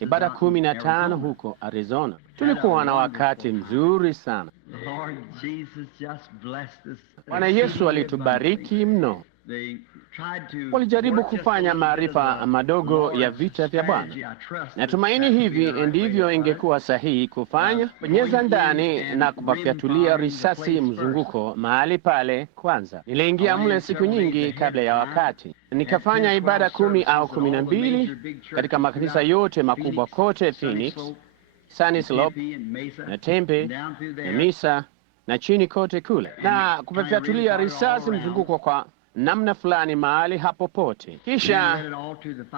ibada 15 huko Arizona. Tulikuwa na wakati mzuri sana. Bwana Yesu alitubariki mno. Walijaribu kufanya maarifa madogo ya vita vya Bwana. Natumaini hivi ndivyo ingekuwa sahihi kufanya, bonyeza ndani na kupafyatulia risasi mzunguko mahali pale. Kwanza niliingia mle siku nyingi kabla ya wakati, nikafanya ibada 10 au 12 katika makanisa yote makubwa kote Phoenix, Sunny Slope na Tempe na Mesa na chini kote kule, na kupafyatulia risasi mzunguko kwa namna fulani mahali hapo pote, kisha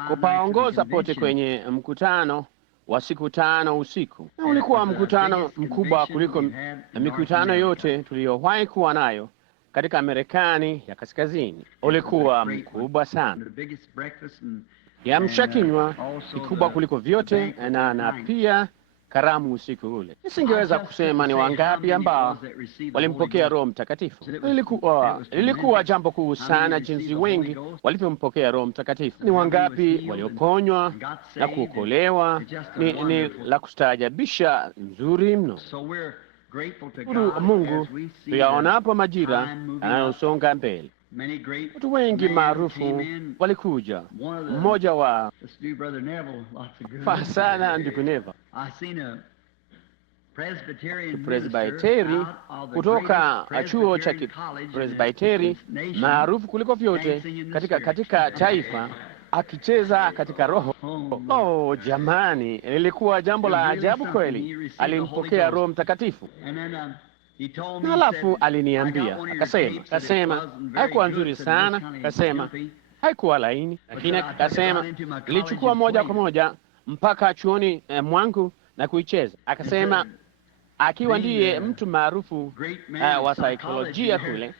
kupaongoza pote kwenye mkutano wa siku 5 usiku. Na ulikuwa mkutano mkubwa kuliko mikutano yote tuliyowahi kuwa nayo katika Marekani ya Kaskazini. Ulikuwa mkubwa sana, kiamshakinywa kikubwa kuliko vyote, na pia karamu usiku ule. Nisingeweza kusema ni wangapi ambao walimpokea Roho Mtakatifu. Ilikuwa jambo kuu sana jinsi wengi walivyompokea Roho Mtakatifu. Ni wangapi walioponywa na kuokolewa. Ni la kustaajabisha, nzuri mno. Shukuru Mungu tuyaonapo majira yanayosonga mbele. Watu wengi maarufu walikuja. Mmoja wa faa sana ndugu Neva, Presbyteri kutoka chuo cha Presbyteri maarufu kuliko vyote katika taifa, akicheza katika roho. Oh jamani, lilikuwa jambo la ajabu kweli. Alimpokea Roho Mtakatifu. Na halafu aliniambia, akasema haikuwa nzuri sana, akasema haikuwa laini, lakini akasema nilichukua moja kwa moja mpaka chuoni mwangu na kuicheza. Akasema akiwa ndiye mtu maarufu wa saikolojia kule,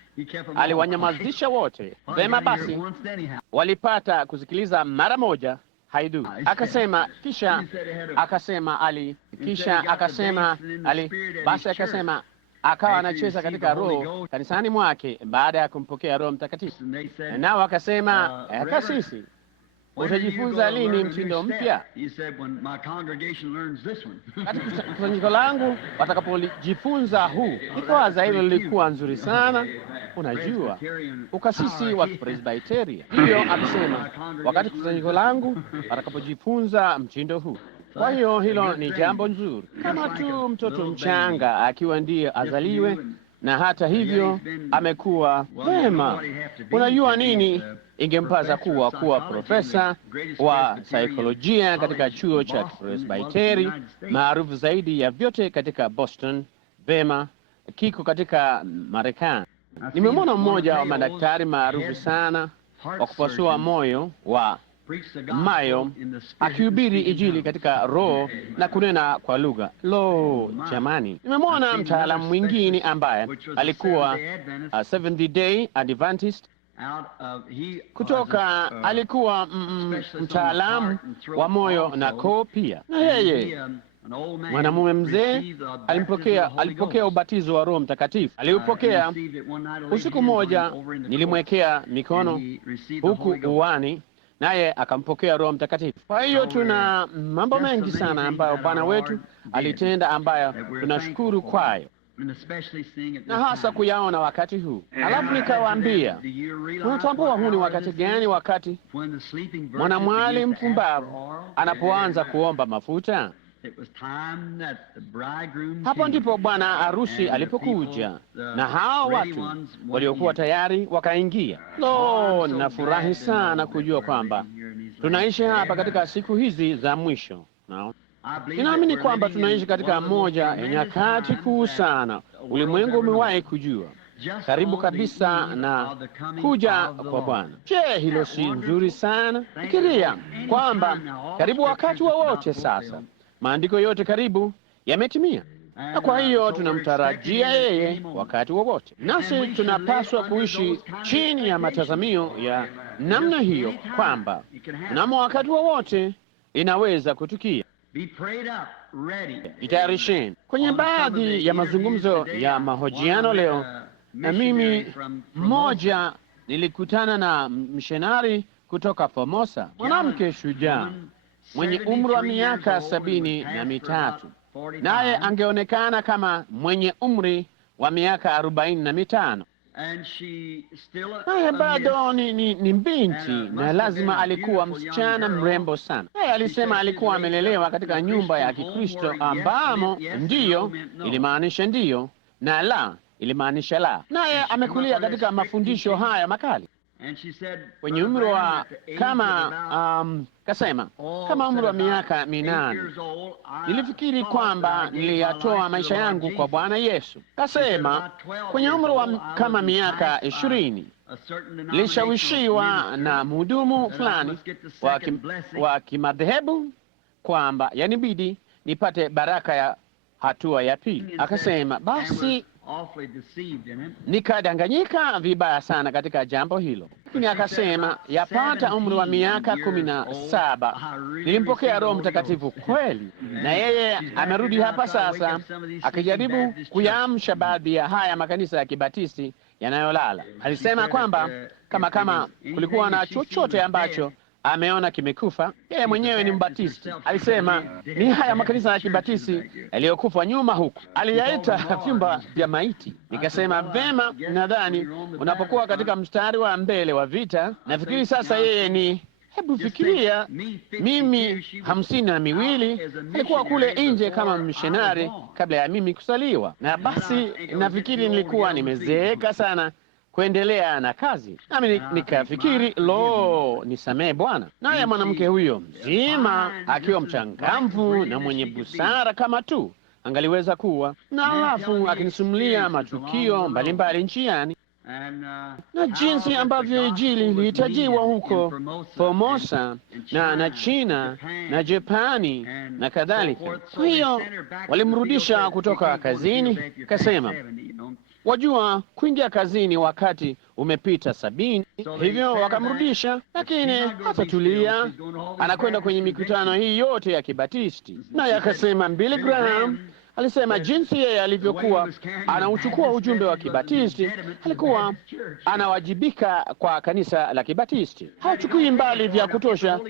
aliwanyamazisha wote. Vema basi, walipata kusikiliza mara moja, haidu. Akasema basi akasema akawa anacheza katika roho kanisani mwake baada ya kumpokea Roho Mtakatifu. Nao akasema, kasisi, utajifunza lini mtindo mpya? Katika kusanyiko langu watakapojifunza huu. Nikawaza hilo lilikuwa nzuri sana. Unajua, ukasisi wa Presbyteria. Hiyo akasema, wakati kusanyiko langu watakapojifunza mtindo huu. Kwa hiyo hilo ni jambo nzuri, kama tu mtoto mchanga akiwa ndiye azaliwe, na hata hivyo amekuwa vema. Unajua nini ingempasa kuwa profesa wa saikolojia katika chuo cha Presbyteri maarufu zaidi ya vyote katika Boston. Vema, kiko katika Marekani. Nimemwona mmoja wa madaktari maarufu sana wa kupasua moyo wa Mayo akihubiri Injili katika roho na kunena kwa lugha. Lo, jamani! Nimemwona mtaalamu mwingine ambaye alikuwa Seventh Day Adventist kutoka, alikuwa mtaalamu wa moyo na koo pia, na yeye mwanamume mzee alipokea ubatizo wa Roho Mtakatifu. Aliupokea usiku mmoja, nilimwekea mikono huku uwani, naye akampokea Roho Mtakatifu. Kwa hiyo tuna mambo mengi sana ambayo Bwana wetu alitenda, ambayo tunashukuru kwayo, na hasa kuyaona wakati huu. Alafu nikawaambia, unatambua huu ni wakati gani? Wakati mwanamwali mpumbavu anapoanza kuomba mafuta. Hapo ndipo bwana harusi alipokuja, na hao watu waliokuwa tayari wakaingia. Lo, ninafurahi sana kujua kwamba tunaishi hapa katika siku hizi za mwisho. Ninaamini kwamba tunaishi katika moja ya nyakati kuu sana ulimwengu umewahi kujua, karibu kabisa na kuja kwa Bwana. Je, hilo si nzuri sana? Fikiria kwamba karibu wakati wowote sasa maandiko yote karibu yametimia, na kwa hiyo tunamtarajia yeye wakati wowote. Nasi tunapaswa kuishi chini ya matazamio ya namna hiyo, kwamba mnamo wakati wowote inaweza kutukia. Jitayarisheni. Kwenye baadhi ya mazungumzo ya mahojiano leo, na mimi mmoja nilikutana na mishonari kutoka Formosa, mwanamke shujaa, mwenye umri wa miaka 73, naye angeonekana kama mwenye umri wa miaka 45. Naye bado ni binti, na lazima alikuwa msichana mrembo sana. Naye alisema alikuwa amelelewa katika nyumba ya Kikristo ambamo ndiyo ilimaanisha ndiyo na la ilimaanisha la. Naye amekulia katika mafundisho haya makali kwenye umri wa kasema kama umri wa miaka 8 nilifikiri kwamba niliyatoa maisha yangu kwa Bwana Yesu. Kasema kwenye umri wa kama miaka 20 nilishawishiwa na mhudumu fulani wa kimadhehebu kwamba yanibidi nipate baraka ya hatua ya pili. Akasema basi nikadanganyika vibaya sana katika jambo hilo, lakini akasema yapata umri wa miaka 17 nilimpokea Roho Mtakatifu kweli, na yeye amerudi hapa sasa akijaribu kuyaamsha baadhi ya haya makanisa ya Kibatisti yanayolala. Alisema kwamba kama kulikuwa na chochote ambacho ameona kimekufa, yeye mwenyewe ni Mbatisti. Alisema ni haya makanisa ya Kibatisti yaliyokufa nyuma huku, aliyaita vyumba vya maiti. Nikasema vema, nadhani unapokuwa katika mstari wa mbele wa vita, nafikiri sasa yeye ni hebu fikiria, mimi 52 alikuwa kule nje kama mishonari kabla ya mimi kusaliwa, na basi nafikiri nilikuwa nimezeeka sana kuendelea na kazi. Nami nikafikiri nisamee Bwana. Naye mwanamke huyo mzima akiwa mchangamfu na mwenye busara kama tu angaliweza kuwa, na alafu akinisimulia matukio mbalimbali nchiani na jinsi ambavyo Injili ilihitajiwa huko Formosa na China na Japani na kadhalika. Kwa hiyo walimrudisha kutoka kazini. Kasema wajua, kuingia kazini wakati umepita 70. Hivyo wakamrudisha, lakini hatatulia, anakwenda kwenye mikutano hii yote ya Kibatisti. Naye akasema Billy Graham alisema jinsi yeye alivyokuwa anauchukua ujumbe wa Kibatisti, alikuwa anawajibika kwa kanisa la Kibatisti. Hachukui mbali vya kutosha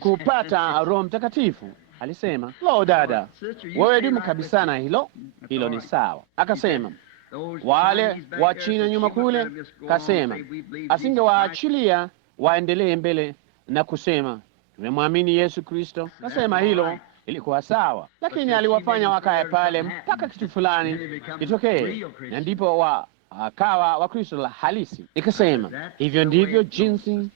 kupata Roho Mtakatifu. Alisema, dada, wewe dumu kabisa na hilo ni sawa. Akasema wale wa China nyuma kule, kasema asingewaachilia waendelee mbele na kusema tumemwamini Yesu Kristo. Kasema hilo ilikuwa sawa, lakini aliwafanya wakae pale mpaka kitu fulani kitokee, na ndipo wakawa Wakristo la halisi. Nikasema hivyo ndivyo jinsi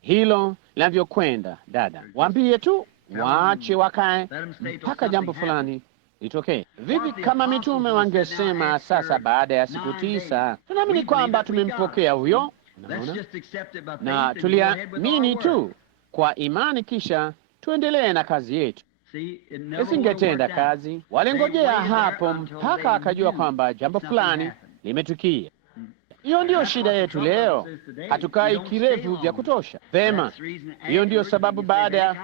hilo linavyokwenda. Dada, waambie tu waache wakae mpaka jambo fulani litokee. Vipi kama mitume wangesema sasa baada ya siku 9 tunaamini kwamba tumempokea huyo, na tuliamini tu kwa imani, kisha tuendelee na kazi yetu? Isingetenda kazi. Walingojea hapo mpaka akajua kwamba jambo fulani limetukia. Hiyo ndiyo shida yetu leo, hatukai kirefu vya kutosha. Vema, hiyo ndiyo sababu baada ya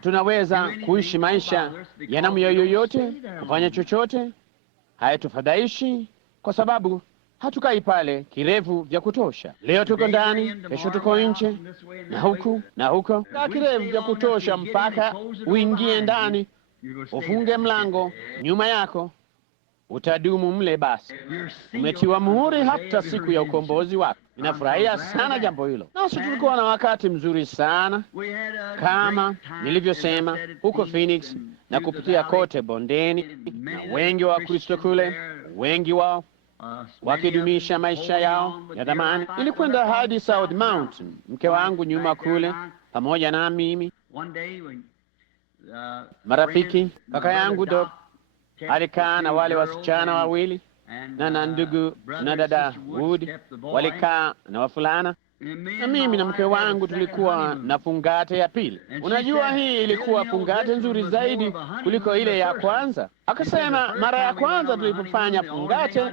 tunaweza kuishi maisha ya namna yoyote, kufanya chochote, hayatufadhaishi kwa sababu hatukai pale kirefu vya kutosha. Leo tuko ndani, kesho tuko nje, na huko kaa kirefu vya kutosha mpaka uingie ndani, ufunge mlango nyuma yako, utadumu mle. Basi umetiwa muhuri hata siku ya ukombozi wako. Ninafurahia sana jambo hilo, nasi tulikuwa na wakati mzuri sana kama nilivyosema huko Phoenix na kupitia kote bondeni, na wengi wa Kristo kule, wengi wao wakidumisha maisha yao ya dhamani. Nilikwenda hadi South Mountain, mke wangu nyuma kule pamoja na mimi. Marafiki, kaka yangu Doc alikaa na wale wasichana wawili, na ndugu na dada Wood walikaa na wafulana, na mimi na mke wangu tulikuwa na fungate ya pili. Unajua, hii ilikuwa fungate nzuri zaidi kuliko ile ya kwanza. Akasema mara ya kwanza tulipofanya fungate,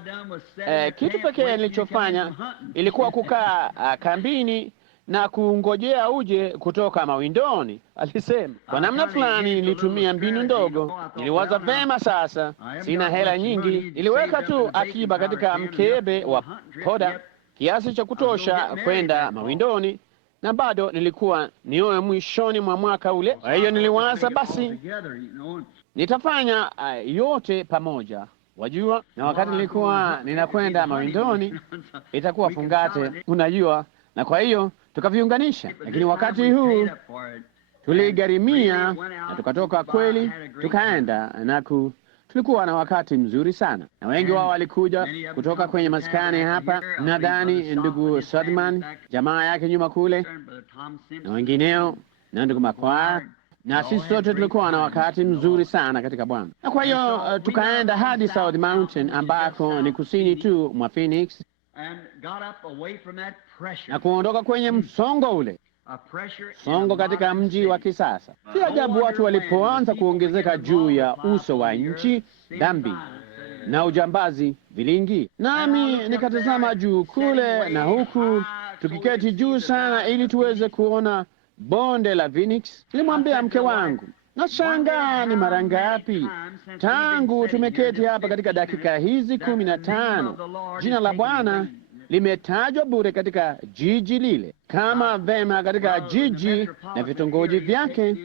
kitu pekee nilichofanya ilikuwa kukaa kambini na kungojea uje kutoka mawindoni. Alisema kwa namna fulani nilitumia mbinu ndogo. Niliwaza vema, sasa sina hela nyingi, niliweka tu akiba katika mkebe wa poda kiasi cha kutosha kwenda mawindoni na bado nilikuwa nioe mwishoni mwa mwaka ule. Kwa hiyo niliwaza basi nitafanya yote pamoja, wajua. Na wakati nilikuwa ninakwenda mawindoni itakuwa fungate, unajua, na kwa hiyo tukaviunganisha. Lakini wakati huu tuligharimia na tukatoka kweli, tukaenda na tulikuwa na wakati mzuri sana, na wengi wao walikuja kutoka kwenye maskani hapa. Nadhani ndugu Sodman, jamaa yake nyuma kule, na wengineo, na ndugu Makwaa, na sisi sote tulikuwa na wakati mzuri sana katika Bwana. Na kwa hiyo tukaenda hadi South Mountain ambako ni kusini tu mwa Phoenix, na kuondoka kwenye msongo ule, songo katika mji wa kisasa. Si ajabu watu walipoanza kuongezeka juu ya uso wa nchi, dhambi na ujambazi viliingia. Nami nikatazama juu kule na huku, tukiketi juu sana ili tuweze kuona bonde la Phoenix. Nilimwambia mke wangu, nashangaa ni mara ngapi tangu tumeketi hapa katika dakika hizi 15 jina la Bwana limetajwa bure katika jiji lile, kama vema katika jiji na vitongoji vyake,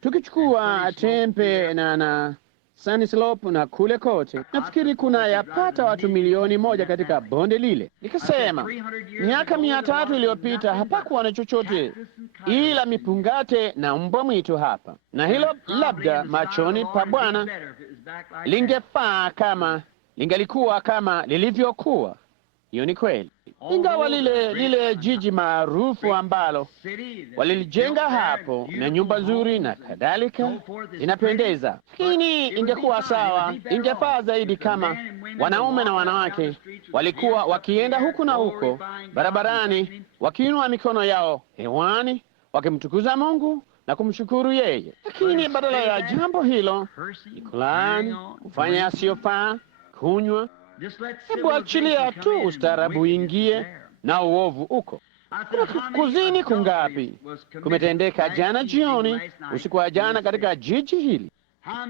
tukichukua Tempe na Sunny Slope na kule kote. Nafikiri kuna yapata watu 1,000,000 katika bonde lile. Nikasema miaka 300 iliyopita hapakuwa na chochote ila mipungate na mbwa mwitu hapa, na hilo labda machoni pa Bwana lingefaa kama lingalikuwa kama lilivyokuwa. Hiyo ni kweli. Ingawa lile jiji maarufu ambalo walilijenga hapo na nyumba nzuri na kadhalika inapendeza, lakini ingekuwa sawa, ingefaa zaidi kama wanaume na wanawake walikuwa wakienda huku na huko barabarani, wakiinua mikono yao hewani, wakimtukuza Mungu na kumshukuru yeye. Lakini badala ya jambo hilo, kulaani, kufanya yasiyofaa, kunywa, hebu achilia tu ustaarabu uingie na uovu uko. Kuzini kungapi kumetendeka jana jioni, usiku wa jana katika jiji hili?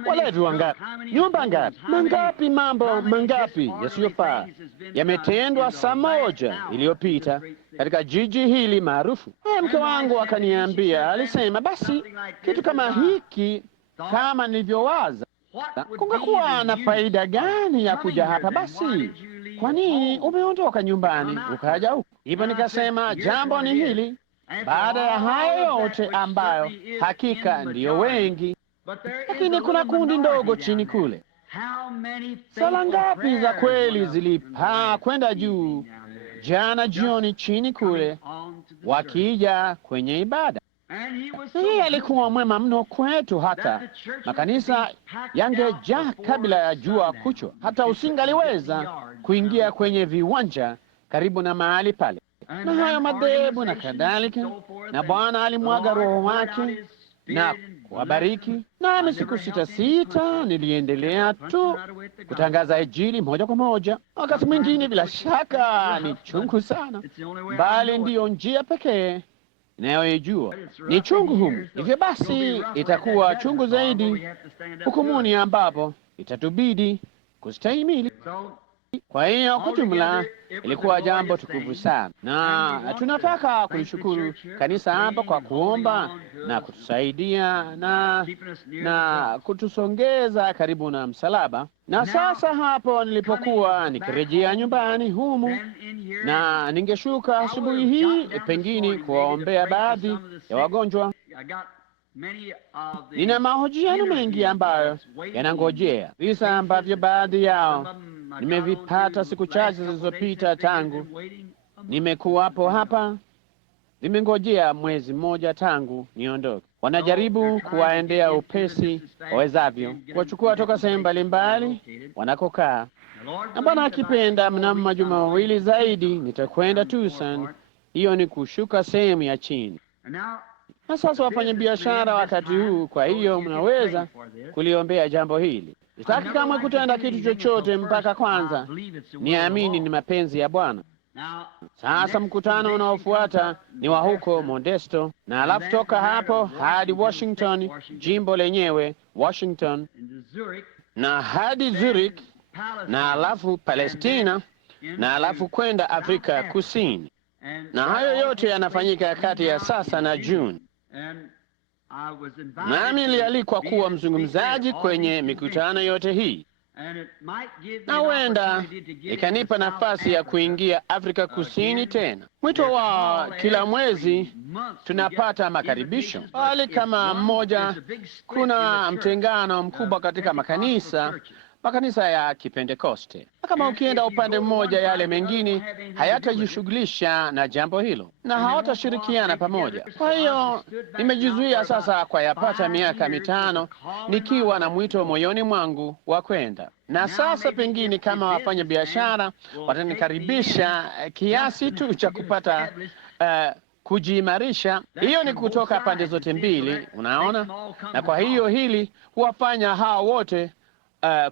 Walevi wangapi, nyumba ngapi, mangapi, mambo mangapi yasiyofaa yametendwa saa moja iliyopita katika jiji hili maarufu. Mke wangu akaniambia, alisema, basi kitu kama hiki, kama nilivyowaza, kungekuwa na faida gani ya kuja hapa? Basi kwa nini umeondoka nyumbani ukaja huku? Hivyo nikasema jambo ni hili, baada ya hayo yote ambayo hakika ndiyo wengi, lakini kuna kundi ndogo chini kule. Sala ngapi za kweli zilipaa kwenda juu jana jioni chini kule, wakija kwenye ibada. Na yeye alikuwa mwema mno kwetu, hata makanisa yangejaa kabla ya jua kuchwa, hata usingaliweza kuingia kwenye viwanja karibu na mahali pale, na hayo madhehebu na kadhalika. Na Bwana alimwaga Roho wake na kuwabariki, nami siku sita niliendelea tu kutangaza Injili moja kwa moja. Wakati mwingine bila shaka ni chungu sana, bali ndiyo njia pekee inayoijua. Ni chungu humu, hivyo basi itakuwa chungu zaidi hukumuni, ambapo itatubidi kustahimili. Kwa hiyo kwa jumla ilikuwa jambo tukufu sana, na tunataka kulishukuru kanisa hapa kwa kuomba na kutusaidia na kutusongeza karibu na msalaba. Na sasa hapo nilipokuwa nikirejea nyumbani humu, na ningeshuka asubuhi hii pengine kuwaombea baadhi ya wagonjwa. Nina mahojiano mengi ambayo yanangojea, visa ambavyo baadhi yao nimevipata siku chache zilizopita tangu nimekuwapo hapa. Nimengojea mwezi mmoja tangu niondoke. Wanajaribu kuwaendea upesi wawezavyo, kuwachukua toka sehemu mbalimbali wanakokaa, na Bwana akipenda, mnamo majuma mawili zaidi nitakwenda Tucson. Hiyo ni kushuka sehemu ya chini. Na sasa wafanya biashara wakati huu, kwa hiyo mnaweza kuliombea jambo hili. Sitaki kamwe kutenda kitu chochote mpaka kwanza niamini ni mapenzi ya Bwana. Sasa mkutano unaofuata ni wa huko Modesto, na alafu toka hapo hadi Washington, jimbo lenyewe Washington, na hadi Zurich, na alafu Palestina, na alafu kwenda Afrika Kusini. na hayo yote yanafanyika kati ya sasa na Juni. Nami nilialikwa kuwa mzungumzaji kwenye mikutano yote hii, na huenda ikanipa nafasi ya kuingia Afrika Kusini tena. Mwito wa kila mwezi tunapata makaribisho, bali kama mmoja, kuna mtengano mkubwa katika makanisa ya Kipentekoste. Kama ukienda upande mmoja, yale mengine hayatajishughulisha na jambo hilo na hawatashirikiana pamoja. Kwa hiyo nimejizuia sasa kwa yapata miaka 5 nikiwa na mwito moyoni mwangu wa kwenda. Na sasa pengine kama wafanya biashara watanikaribisha kiasi tu cha kupata kujiimarisha. Hiyo ni kutoka pande zote mbili, unaona, na kwa hiyo hili huwafanya hao wote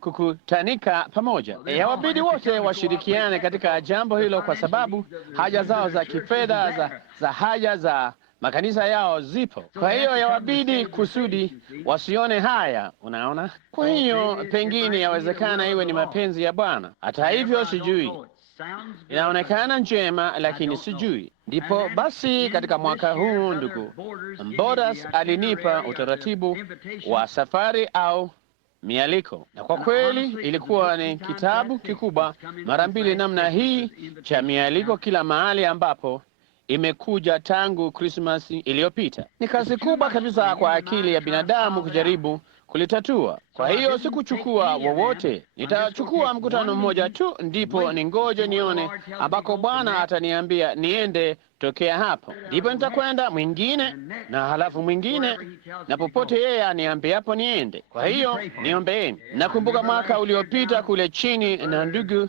kukutanika pamoja. Yawabidi wote washirikiane katika jambo hilo, kwa sababu haja zao za kifedha, za haja za makanisa yao zipo. Kwa hiyo yawabidi kusudi wasione haya, unaona. Kwa hiyo pengine yawezekana iwe ni mapenzi ya Bwana. Hata hivyo sijui, inaonekana njema, lakini sijui. Ndipo basi katika mwaka huu ndugu Bodas alinipa utaratibu wa safari au mialiko, na kwa kweli ilikuwa ni kitabu kikubwa mara 2 namna hii cha mialiko kila mahali ambapo imekuja tangu Krismasi iliyopita. Ni kazi kubwa kabisa kwa akili ya binadamu kujaribu kulitatua. Kwa hiyo sikuchukua wowote, nitachukua mkutano mmoja tu, ndipo ningoje nione ambako Bwana ataniambia niende tokea hapo. Ndipo nitakwenda mwingine na halafu mwingine, na popote yeye aniambiapo niende. Kwa hiyo niombeeni. Nakumbuka mwaka uliopita kule chini na ndugu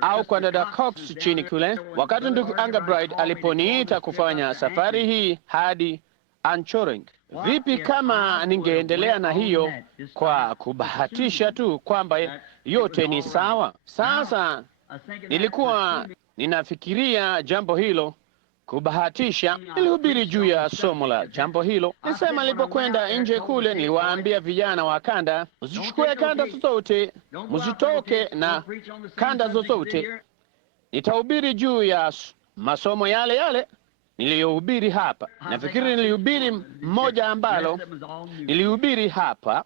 au kwa dada Cox chini kule, wakati ndugu Angerbride aliponiita kufanya safari hii hadi Anchoring. Vipi kama ningeendelea na hiyo kwa kubahatisha tu kwamba yote ni sawa? Sasa nilikuwa ninafikiria jambo hilo kubahatisha. Nilihubiri juu ya somo la jambo hilo. Nisema nilipokwenda nje kule, niliwaambia vijana wa kanda, msichukue kanda zozote, msitoke na kanda zozote. Nitahubiri juu ya masomo yale yale niliyohubiri hapa. Nafikiri nilihubiri mmoja ambalo nilihubiri hapa,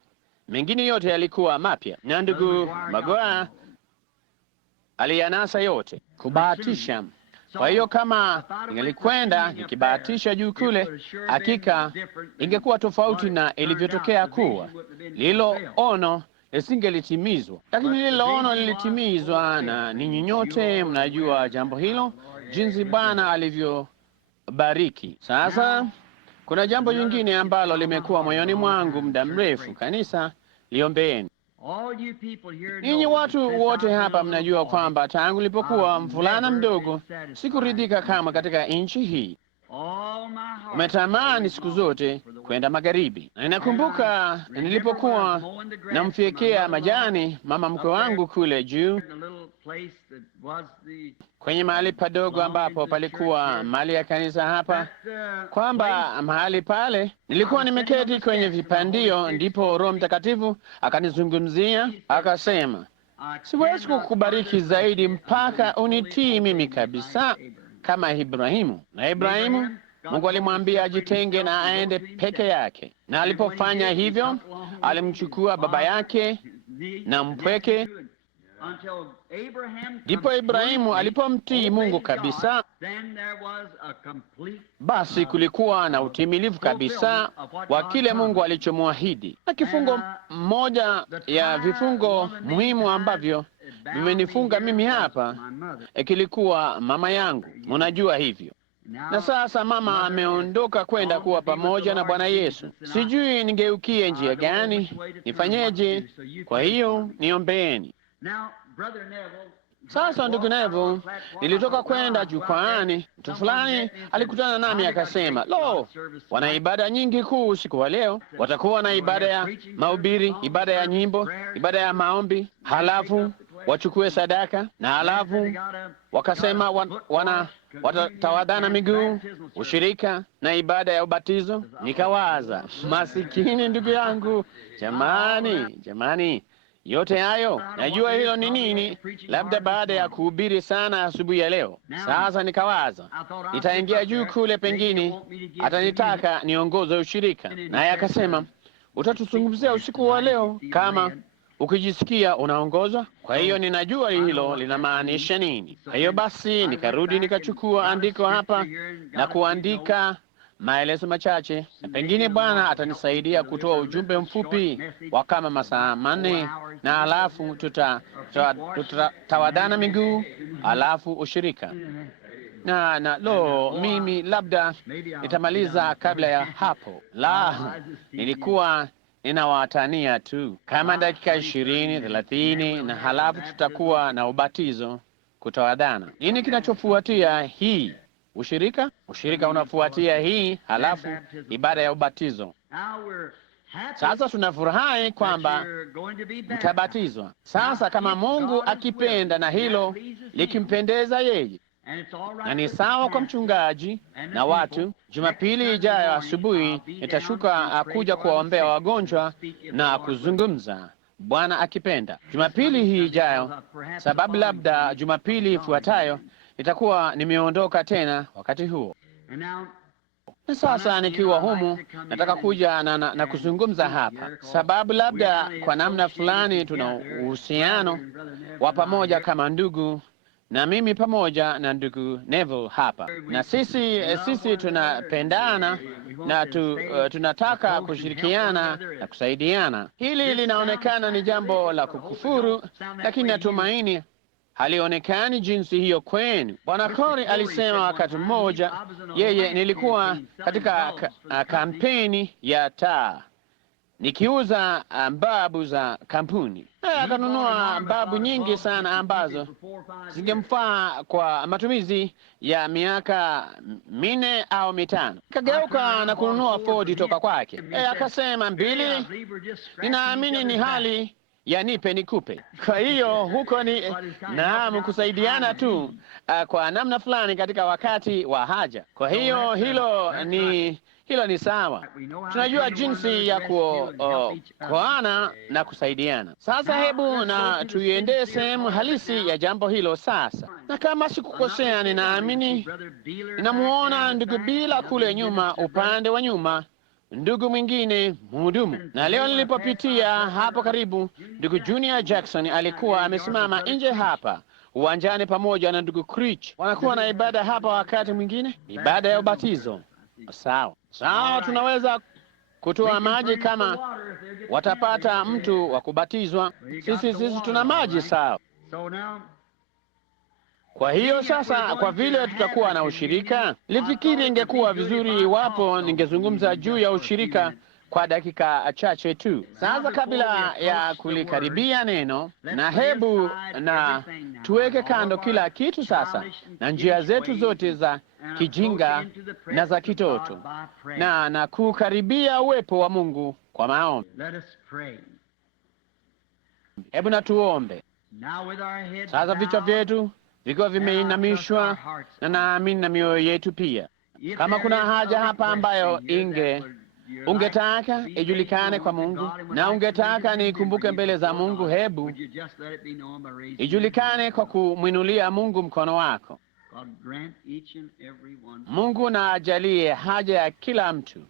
mengine yote yalikuwa mapya, na ndugu Magoa aliyanasa yote kubahatisha. Kwa hiyo kama ningelikwenda nikibahatisha juu kule, hakika ingekuwa tofauti na ilivyotokea kuwa. Lilo ono lisingelitimizwa, lakini lilo ono lilitimizwa, na ninyi nyote mnajua jambo hilo, jinsi Bwana alivyobariki. Sasa kuna jambo jingine ambalo limekuwa moyoni mwangu muda mrefu. Kanisa, liombeeni. Ninyi watu wote hapa mnajua kwamba tangu nilipokuwa mvulana mdogo sikuridhika kama katika nchi hii. Umetamani siku zote kwenda magharibi. Na ninakumbuka nilipokuwa namfyekea majani mama mkwe wangu kule juu kwenye mahali padogo ambapo palikuwa mali ya kanisa hapa, kwamba mahali pale nilikuwa nimeketi kwenye vipandio, ndipo Roho Mtakatifu akanizungumzia akasema, siwezi kukubariki zaidi mpaka unitii mimi kabisa kama Ibrahimu. Na Ibrahimu, Mungu alimwambia ajitenge na aende peke yake, na alipofanya hivyo alimchukua baba yake na mpweke. Ndipo Ibrahimu alipomtii Mungu kabisa, basi kulikuwa na utimilifu kabisa wa kile Mungu alichomwahidi. Na kifungo moja ya vifungo muhimu ambavyo vimenifunga mimi hapa kilikuwa mama yangu. Mnajua hivyo. Na sasa mama ameondoka kwenda kuwa pamoja na Bwana Yesu. Sijui ningeukie njia gani, nifanyeje. Kwa hiyo niombeeni. Sasa ndugu Neville, nilitoka kwenda jukwaani, mtu fulani alikutana nami akasema, lo, wana ibada nyingi kuu usiku wa leo. Watakuwa na ibada ya mahubiri, ibada ya nyimbo, ibada ya maombi, halafu wachukue sadaka, na halafu wakasema watatawadhana miguu, ushirika na ibada ya ubatizo. Nikawaza, masikini ndugu yangu, jamani, yote hayo. Najua hilo ni nini, labda baada ya kuhubiri sana asubuhi ya leo. Sasa nikawaza nitaingia juu kule, pengine atanitaka niongoze ushirika, naye akasema, utatuzungumzia usiku wa leo kama ukijisikia unaongozwa. Kwa hiyo ninajua hilo linamaanisha nini. Kwa hiyo basi nikarudi nikachukua andiko hapa na kuandika maelezo machache, na pengine Bwana atanisaidia kutoa ujumbe mfupi wa kama masaa 4, na halafu tutawadana miguu, halafu ushirika mimi labda nitamaliza kabla ya hapo. Nilikuwa ninawatania tu kama dakika 20-30, na halafu tutakuwa na ubatizo, kutawadana. Nini kinachofuatia hii? Ushirika unafuatia hii, halafu ibada ya ubatizo. Sasa tunafurahi kwamba mtabatizwa. Sasa kama Mungu akipenda na hilo likimpendeza yeye, na ni sawa kwa mchungaji na watu, Jumapili ijayo asubuhi nitashuka kuja kuwaombea wagonjwa na kuzungumza, Bwana akipenda, Jumapili hii ijayo, sababu labda Jumapili ifuatayo itakuwa nimeondoka tena wakati huo. Na sasa nikiwa humu nataka kuja na kuzungumza hapa, sababu labda kwa namna fulani tuna uhusiano wa pamoja kama ndugu, na mimi pamoja na ndugu Neville hapa, na sisi tunapendana na tunataka kushirikiana na kusaidiana. Hili linaonekana ni jambo la kukufuru, lakini natumaini halionekani jinsi hiyo kwenu. Bwana Corey alisema wakati mmoja, nilikuwa katika kampeni ya taa nikiuza mbabu za kampuni. Akanunua mbabu nyingi sana ambazo zingemfaa kwa matumizi ya miaka 4 au 5. Kageuka na kununua Ford toka kwake. Akasema, Mbili, ninaamini ni hali ya nipe nikupe. Kwa hiyo huko ni kusaidiana tu kwa namna fulani katika wakati wa haja. Kwa hiyo hilo ni sawa. Tunajua jinsi ya kuoana na kusaidiana. Sasa hebu na tuiendee sehemu halisi ya jambo hilo sasa. Na kama sikukosea, ninamuona ndugu Bila kule nyuma, upande wa nyuma, ndugu mwingine mhudumu. Na leo nilipopitia hapo karibu, ndugu Junior Jackson alikuwa amesimama nje hapa uwanjani pamoja na ndugu Creech. Wanakuwa na ibada hapa wakati mwingine, ibada ya ubatizo. Sawa, tunaweza kutoa maji kama watapata mtu wa kubatizwa. Sisi tuna maji, sawa. Kwa hiyo sasa, kwa vile tutakuwa na ushirika, nilifikiri ingekuwa vizuri iwapo ningezungumza juu ya ushirika kwa dakika chache tu. Sasa kabla ya kulikaribia neno, na hebu na tuweke kando kila kitu sasa, na njia zetu zote za kijinga na za kitoto, na kukaribia uwepo wa Mungu kwa maombi. Hebu na tuombe. Sasa vichwa vyetu vikiwa vimeinamishwa, na naamini na mioyo yetu pia. Kama kuna haja hapa ambayo ungetaka ijulikane kwa Mungu, na ungetaka nikumbuke mbele za Mungu, hebu ijulikane kwa kumwinulia Mungu mkono wako. Mungu na ajalie haja ya kila mtu.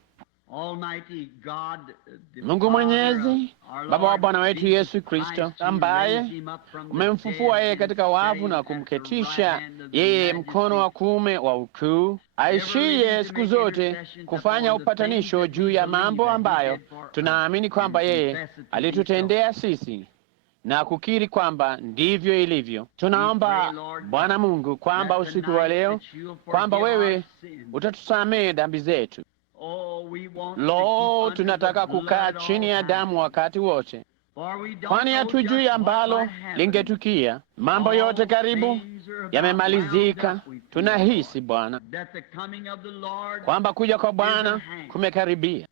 Mungu Mwenyezi, Baba wa Bwana wetu Yesu Kristo, ambaye umemfufua yeye katika wafu na kumketisha yeye mkono wa kuume wa ukuu, aishiye siku zote kufanya upatanisho juu ya mambo ambayo tunaamini kwamba yeye alitutendea sisi na kukiri kwamba ndivyo ilivyo. Tunaomba Bwana Mungu kwamba usiku wa leo kwamba wewe utatusamehe dhambi zetu. Tunataka kukaa chini ya damu wakati wote, kwani hatujui ambalo lingetukia. Mambo yote karibu yamemalizika. Tunahisi Bwana kwamba kuja kwa Bwana kumekaribia,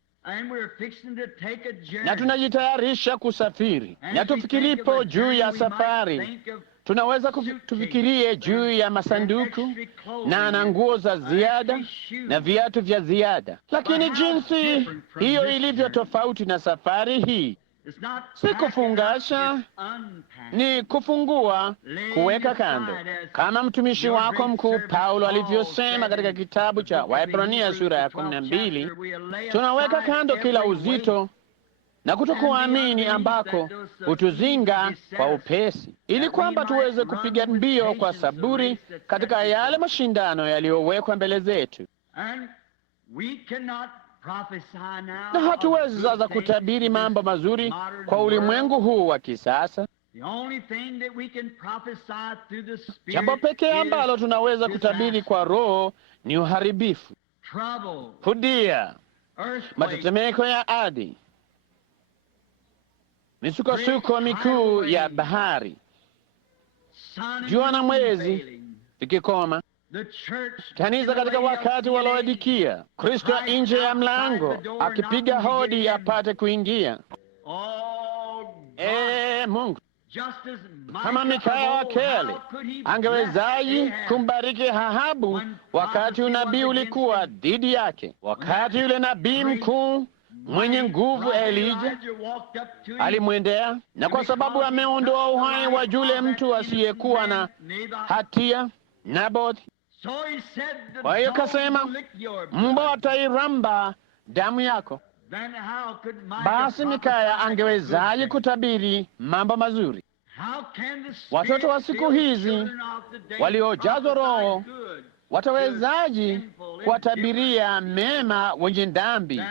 na tunajitayarisha kusafiri. Na tufikiripo juu ya safari, tunaweza tufikirie juu ya masanduku na nguo za ziada na viatu vya ziada. Lakini jinsi hiyo ilivyo tofauti na safari hii, Si kufungasha, ni kufungua, kuweka kando, kama mtumishi wako mkuu Paulo alivyosema katika kitabu cha Waebrania sura ya 12. Tunaweka kando kila uzito na kutokuamini ambako hutuzinga kwa upesi, ili kwamba tuweze kupiga mbio kwa saburi katika yale mashindano yaliyowekwa mbele zetu. Na hatuwezi sasa kutabiri mambo mazuri kwa ulimwengu huu wa kisasa. Jambo pekee ambalo tunaweza kutabiri kwa Roho ni uharibifu, hudia, matetemeko ya ardhi, misukosuko mikuu ya bahari, jua na mwezi vikikoma, kanisa katika wakati wa Laodikia, Kristo nje ya mlango akipiga hodi apate kuingia. Mungu, kama Mikaya wa Kale angewezaji kumbariki Ahabu wakati unabii ulikuwa dhidi yake, wakati yule nabii mkuu mwenye nguvu Elija alimwendea, na kwa sababu ameondoa uhai wa yule mtu asiyekuwa na hatia Naboth, kwa hiyo kasema, mbwa watairamba damu yako. Basi Mikaya angewezaje kutabiri mambo mazuri? Watoto wa siku hizi waliojazwa Roho watawezaje kuwatabiria mema wenye dhambi,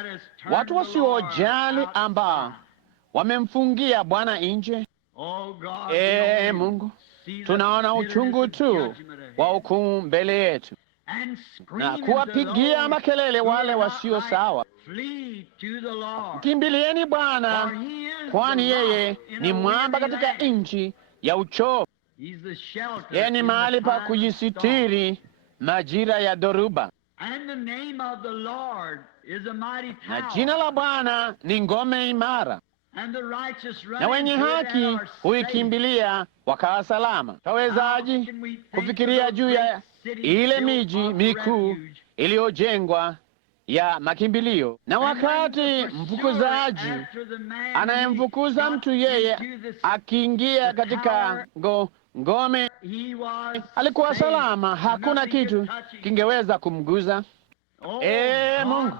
watu wasiojali ambao wamemfungia Bwana nje? Mungu, tunaona uchungu tu wa hukumu mbele yetu, na kuwapigia makelele wale wasio sawa. Kimbilieni Bwana, kwani yeye ni mwamba katika nchi ya uchovu. Yeye ni mahali pa kujisitiri majira ya dhoruba, na jina la Bwana ni ngome imara, na wenye haki huikimbilia wakawa salama. Tawezaji kufikiria juu ya ile miji mikuu iliyojengwa ya makimbilio, na wakati mfukuzaji anayemfukuza mtu, yeye akiingia katika ngome alikuwa salama, hakuna kitu kingeweza kumguza. Mungu,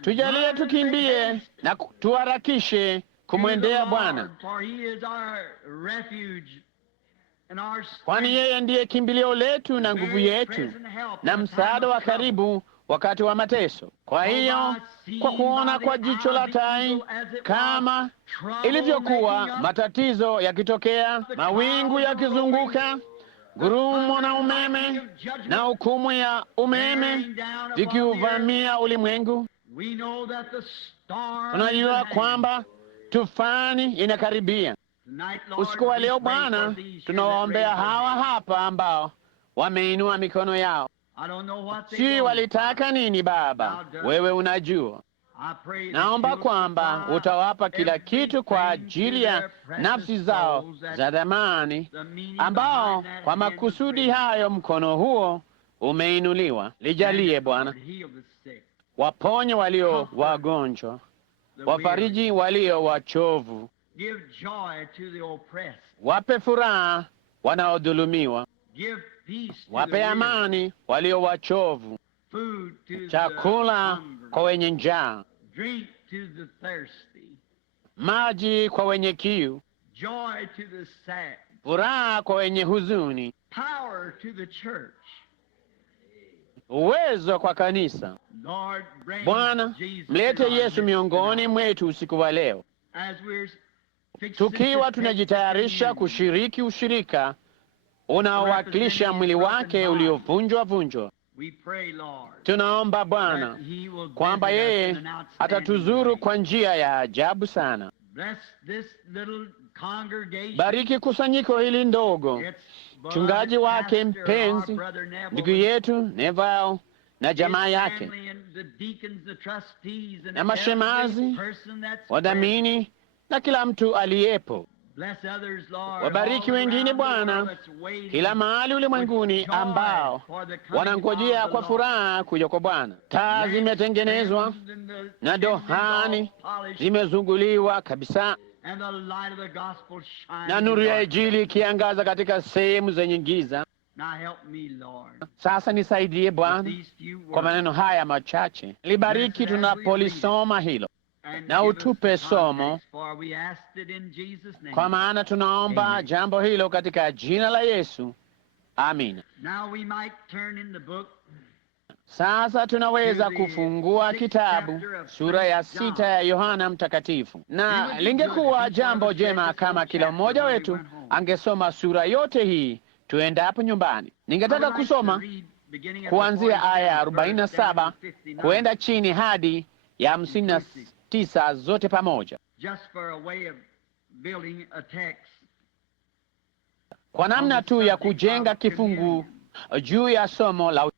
tujalie tukimbie na tuharakishe kumwendea Bwana, kwani yeye ndiye kimbilio letu na nguvu yetu na msaada wa karibu wakati wa mateso. Kwa hiyo, kwa kuona kwa jicho la tai, kama ilivyokuwa matatizo yakitokea, mawingu yakizunguka, ngurumo na umeme na hukumu ya umeme vikiuvamia ulimwengu, tunajua kwamba tufani inakaribia. Usiku wa leo Bwana, tunawaombea hawa hapa ambao wameinua mikono yao. Si walitaka nini Baba, wewe unajua. Naomba kwamba utawapa kila kitu kwa ajili ya nafsi zao za dhamani, ambao kwa makusudi hayo mkono huo umeinuliwa. Lijalie Bwana, waponye walio wagonjwa, wafariji walio wachovu, wape furaha wanaodhulumiwa, wape amani walio wachovu, chakula kwa wenye njaa, maji kwa wenye kiu, furaha kwa wenye huzuni, uwezo kwa kanisa. Bwana, mlete Yesu miongoni mwetu usiku wa leo, tukiwa tunajitayarisha kushiriki ushirika unaowakilisha mwili wake uliovunjwa. Tunaomba Bwana kwamba yeye atatuzuru kwa njia ya ajabu sana. Bariki kusanyiko hili ndogo, mchungaji wake mpenzi, ndugu yetu Neville na jamaa yake, na mashemazi, wadhamini na kila mtu aliyepo. Wabariki wengine Bwana, kila mahali ulimwenguni ambao wanangojea kwa furaha kuja kwa Bwana. Taa zimetengenezwa na dohani zimezunguliwa kabisa, na nuru ya Injili ikiangaza katika sehemu zenye giza. Sasa nisaidie Bwana kwa maneno haya machache, libariki tunapolisoma hilo, na utupe somo, kwa maana tunaomba jambo hilo katika jina la Yesu, amina. Sasa tunaweza kufungua kitabu sura ya 6 ya Yohana Mtakatifu, na lingekuwa jambo jema kama kila mmoja wetu angesoma sura yote hii tuendapo nyumbani. Ningetaka kusoma kuanzia aya ya 47 kuenda chini hadi ya 59 zote pamoja, kwa namna tu ya kujenga kifungu juu ya somo la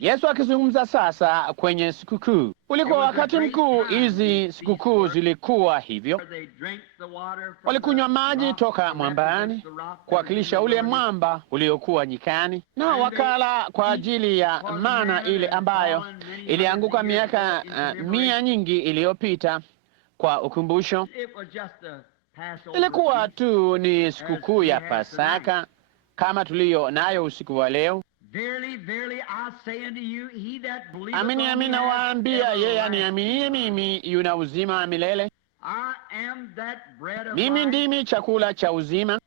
Yesu akizungumza sasa kwenye sikukuu. Ulikuwa wakati mkuu, hizi sikukuu zilikuwa hivyo. Walikunywa maji toka mwambani kuwakilisha ule mwamba uliokuwa nyikani, na wakala kwa ajili ya mana ile ambayo ilianguka miaka 100 nyingi iliyopita kwa ukumbusho. Ilikuwa tu ni sikukuu ya Pasaka kama tuliyo nayo usiku wa leo. Amini amini nawaambia, yeye aniaminie mimi yuna uzima wa milele. Mimi ndimi chakula cha uzima.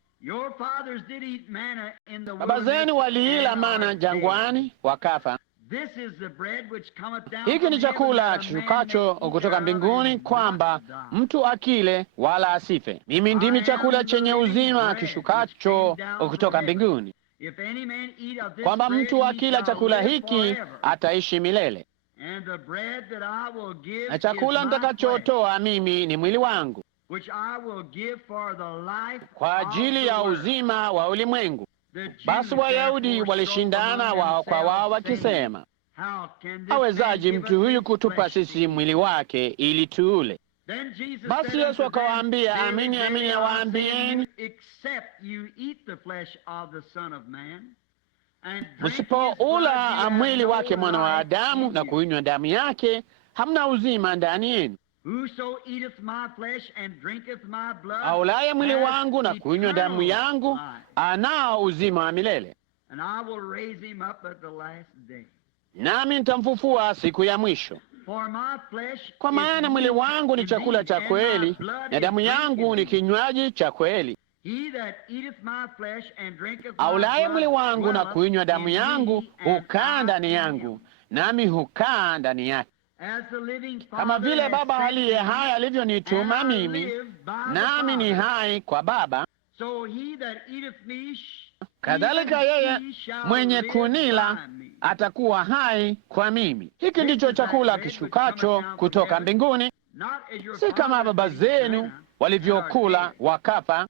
Baba zenu waliila mana jangwani wakafa. Hiki ni chakula kishukacho kutoka mbinguni, kwamba mtu akile wala asife. Mimi ndimi chakula chenye uzima kishukacho kutoka mbinguni, kwamba mtu akila chakula hiki ataishi milele. Na chakula nitakachotoa mimi ni mwili wangu, kwa ajili ya uzima wa ulimwengu. Basi Wayahudi walishindana wao kwa wao wakisema, awezaje mtu huyu kutupa sisi mwili wake ili tuule? Basi Yesu akawaambia, amini amini nawaambieni, msipoula mwili wake mwana wa Adamu na kuinywa damu yake, hamna uzima ndani yenu. Aulaye mwili wangu na kuinywa damu yangu anao uzima wa milele, nami nitamfufua siku ya mwisho. Kwa maana mwili wangu ni chakula cha kweli, na damu yangu ni kinywaji cha kweli. Aulaye mwili wangu na kuinywa damu yangu hukaa ndani yangu, nami hukaa ndani yake. Kama vile Baba aliye hai alivyonituma mimi, nami ni hai kwa Baba, kadhalika yeye mwenye kunila atakuwa hai kwa mimi. Hiki ndicho chakula kishukacho kutoka mbinguni, si kama baba zenu walivyokula wakafa,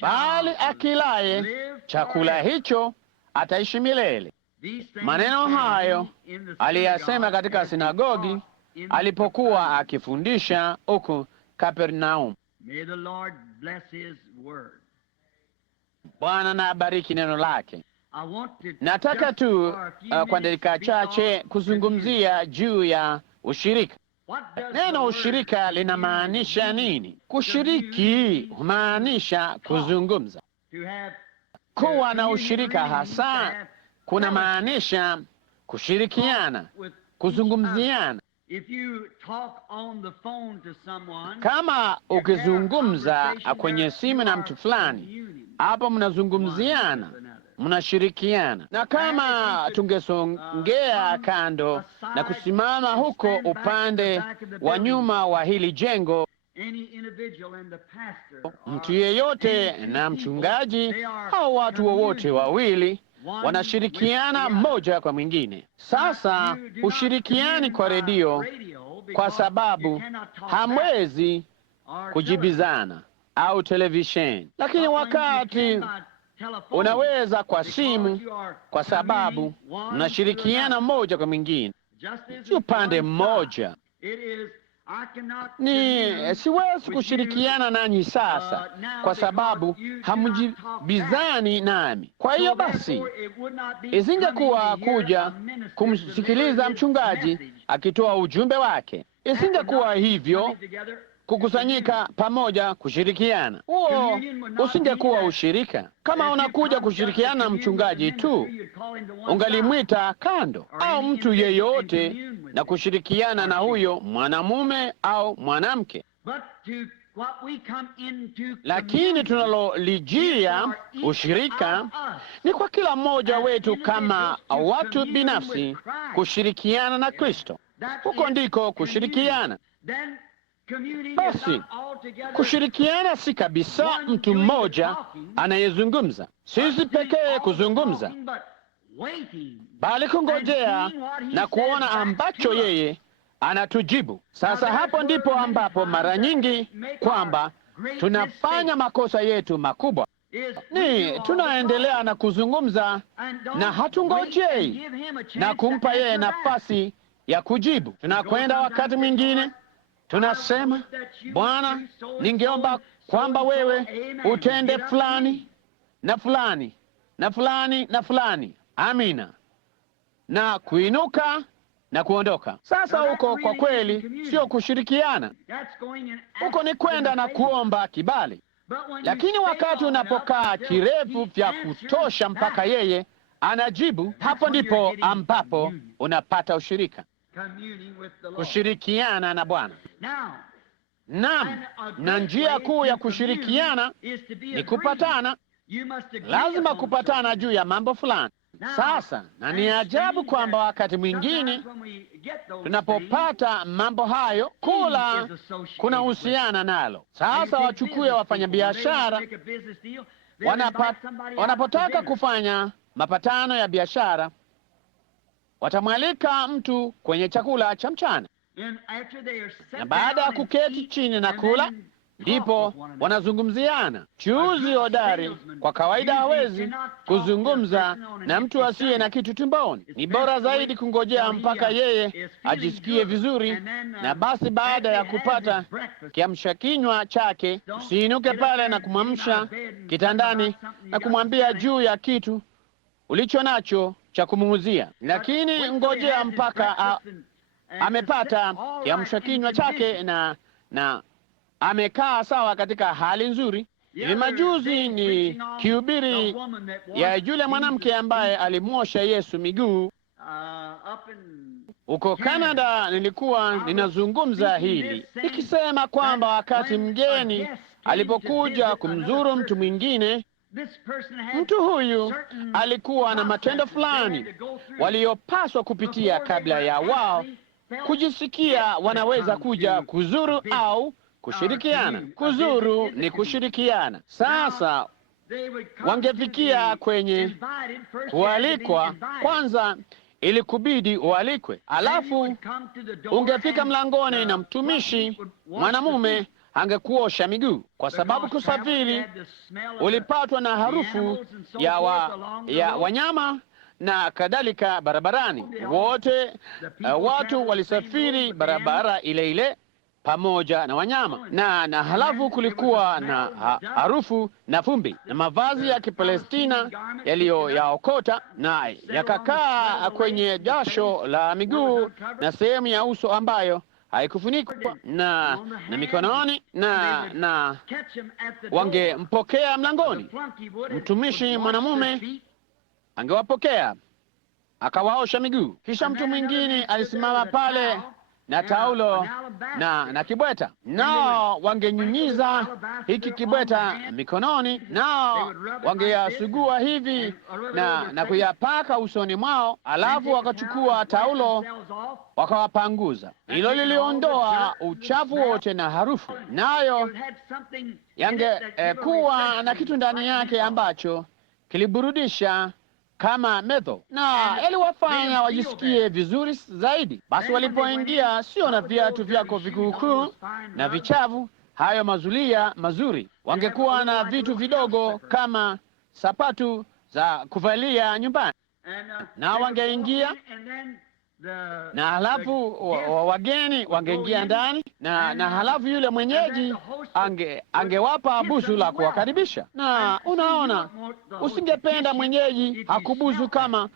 bali akilaye chakula hicho ataishi milele. Maneno hayo aliyasema katika sinagogi alipokuwa akifundisha huko Kapernaum. Bwana na abariki neno lake. Nataka tu kwa dakika chache kuzungumzia juu ya ushirika. Neno ushirika linamaanisha nini? Kushiriki humaanisha kuzungumza. Kuwa na ushirika hasa kuna maanisha kushirikiana, kuzungumziana. Kama ukizungumza kwenye simu na mtu fulani, hapo mnazungumziana, mnashirikiana. Na kama tungesongea kando na kusimama huko upande wa nyuma wa hili jengo, mtu yeyote na mchungaji au watu wowote wawili wanashirikiana mmoja kwa mwingine. Sasa ushirikiani kwa redio, kwa sababu hamwezi kujibizana, au televisheni, lakini wakati unaweza kwa simu, kwa sababu mnashirikiana mmoja kwa mwingine, si upande mmoja. Siwezi kushirikiana nanyi sasa kwa sababu hamjibizani nami. Kwa hiyo basi, isingekuwa kuja kumsikiliza mchungaji akitoa ujumbe wake. Isingekuwa hivyo, kukusanyika pamoja, kushirikiana, huo usingekuwa ushirika. Kama unakuja kushirikiana na mchungaji tu, ungalimwita kando au mtu yeyote na kushirikiana na huyo mwanamume au mwanamke. Lakini tunalolijia ushirika ni kwa kila mmoja wetu kama watu binafsi kushirikiana na Kristo. Huko ndiko kushirikiana. Basi kushirikiana si kabisa mtu mmoja anayezungumza, sisi pekee kuzungumza, bali kungojea na kuona ambacho yeye anatujibu. Sasa hapo ndipo ambapo mara nyingi kwamba tunafanya makosa yetu makubwa, ni tunaendelea na kuzungumza na hatungojei na kumpa yeye nafasi ya kujibu. Tunakwenda wakati mwingine tunasema, Bwana, ningeomba kwamba wewe utende fulani na fulani na fulani na fulani, amina, na kuinuka na kuondoka. Sasa huko kwa kweli sio kushirikiana, huko ni kwenda na kuomba kibali. Lakini wakati unapokaa kirefu vya kutosha mpaka yeye anajibu, hapo ndipo ambapo unapata ushirika, kushirikiana na Bwana. Naam, na njia kuu ya kushirikiana ni kupatana. Lazima kupatana juu ya mambo fulani. Sasa, na ni ajabu kwamba wakati mwingine tunapopata mambo hayo, kula kuna husiana nalo. Sasa wachukue wafanyabiashara wanapotaka kufanya mapatano ya biashara, watamwalika mtu kwenye chakula cha mchana, na baada ya kuketi chini na kula, ndipo wanazungumziana. Chuuzi hodari kwa kawaida hawezi kuzungumza na mtu asiye na kitu tumboni. Ni bora zaidi kungojea mpaka yeye ajisikie vizuri, na basi baada ya kupata kiamsha kinywa chake, usiinuke pale na kumwamsha kitandani na kumwambia juu ya kitu ulicho nacho cha kumuuzia, lakini ngojea mpaka amepata kiamsha kinywa chake na amekaa sawa katika hali nzuri. Hivi majuzi ni kihubiri ya yule mwanamke ambaye alimwosha Yesu miguu huko Canada. Nilikuwa ninazungumza hili nikisema kwamba wakati mgeni alipokuja kumzuru mtu mwingine, mtu huyu alikuwa na matendo fulani waliopaswa kupitia kabla ya wao kujisikia wanaweza kuja kuzuru au kushirikiana. Kuzuru ni kushirikiana. Sasa wangefikia kwenye kualikwa. Kwanza ilikubidi ualikwe, alafu ungefika mlangoni na mtumishi mwanamume angekuosha miguu, kwa sababu kusafiri ulipatwa na harufu ya wanyama na kadhalika barabarani. Wote watu walisafiri barabara ile ile pamoja na wanyama na halafu kulikuwa na harufu na vumbi na mavazi ya Kipalestina yaliyoyaokota na yakakaa kwenye jasho la miguu na sehemu ya uso ambayo haikufunikwa na mikononi na wangempokea mlangoni. Mtumishi mwanamume angewapokea akawaosha miguu, kisha mtu mwingine alisimama pale na taulo na kibweta, nao wangenyunyiza hiki kibweta mikononi, nao wangeyasugua hivi na kuyapaka usoni mwao, alafu wakachukua taulo wakawapanguza. Hilo liliondoa uchafu wote na harufu, nayo yangekuwa na kitu ndani yake ambacho kiliburudisha kama metho, na iliwafanya wajisikie vizuri zaidi. Basi walipoingia, sio na viatu vyako vikuukuu na vichavu, hayo mazulia mazuri, wangekuwa na vitu vidogo kama sapatu za kuvalia nyumbani, na wangeingia na halafu wageni wangeingia ndani na halafu yule mwenyeji angewapa busu la kuwakaribisha. Na unaona, usingependa mwenyeji akubusu kama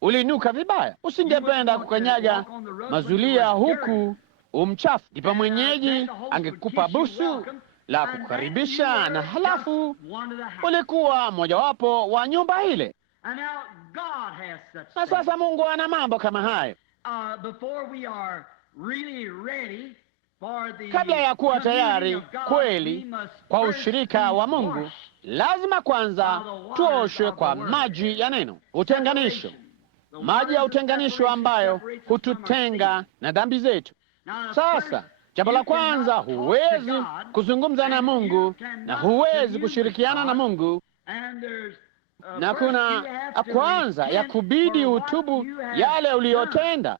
ulinuka vibaya. Usingependa kukanyaga mazulia huku umchafu, ndipo mwenyeji angekupa busu la kukaribisha, na halafu ulikuwa mojawapo wa nyumba ile. Na sasa Mungu ana mambo kama hayo. Kabla ya kuwa tayari kweli kwa ushirika wa Mungu, lazima kwanza tuoshwe kwa maji ya neno, utenganisho, maji ya utenganisho ambayo hututenga na dhambi zetu. Sasa jambo la kwanza, huwezi kuzungumza na Mungu na huwezi kushirikiana na Mungu, na kuna kwanza ya kubidi utubu yale uliyotenda,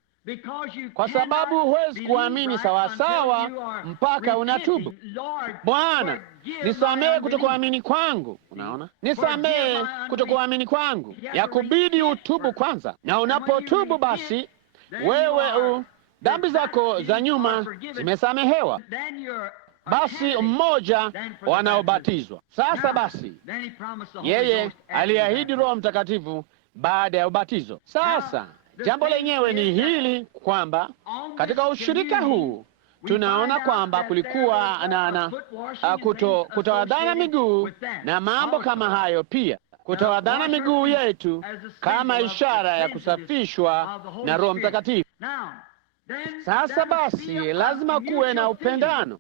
kwa sababu huwezi kuamini sawasawa mpaka unatubu. Bwana, nisamehe kutokuamini kwangu. Unaona, nisamehe kutokuamini kwangu, ya kubidi utubu kwanza. Na unapotubu basi wewe dhambi zako za nyuma zimesamehewa. Basi mmoja wanaobatizwa sasa. Basi yeye aliahidi Roho Mtakatifu baada ya ubatizo. Sasa jambo lenyewe ni hili kwamba katika ushirika huu tunaona kwamba kulikuwa na kutawadhana miguu na mambo kama hayo, pia kutawadhana miguu yetu kama ishara ya kusafishwa na Roho Mtakatifu. Sasa basi lazima kuwe na upendano.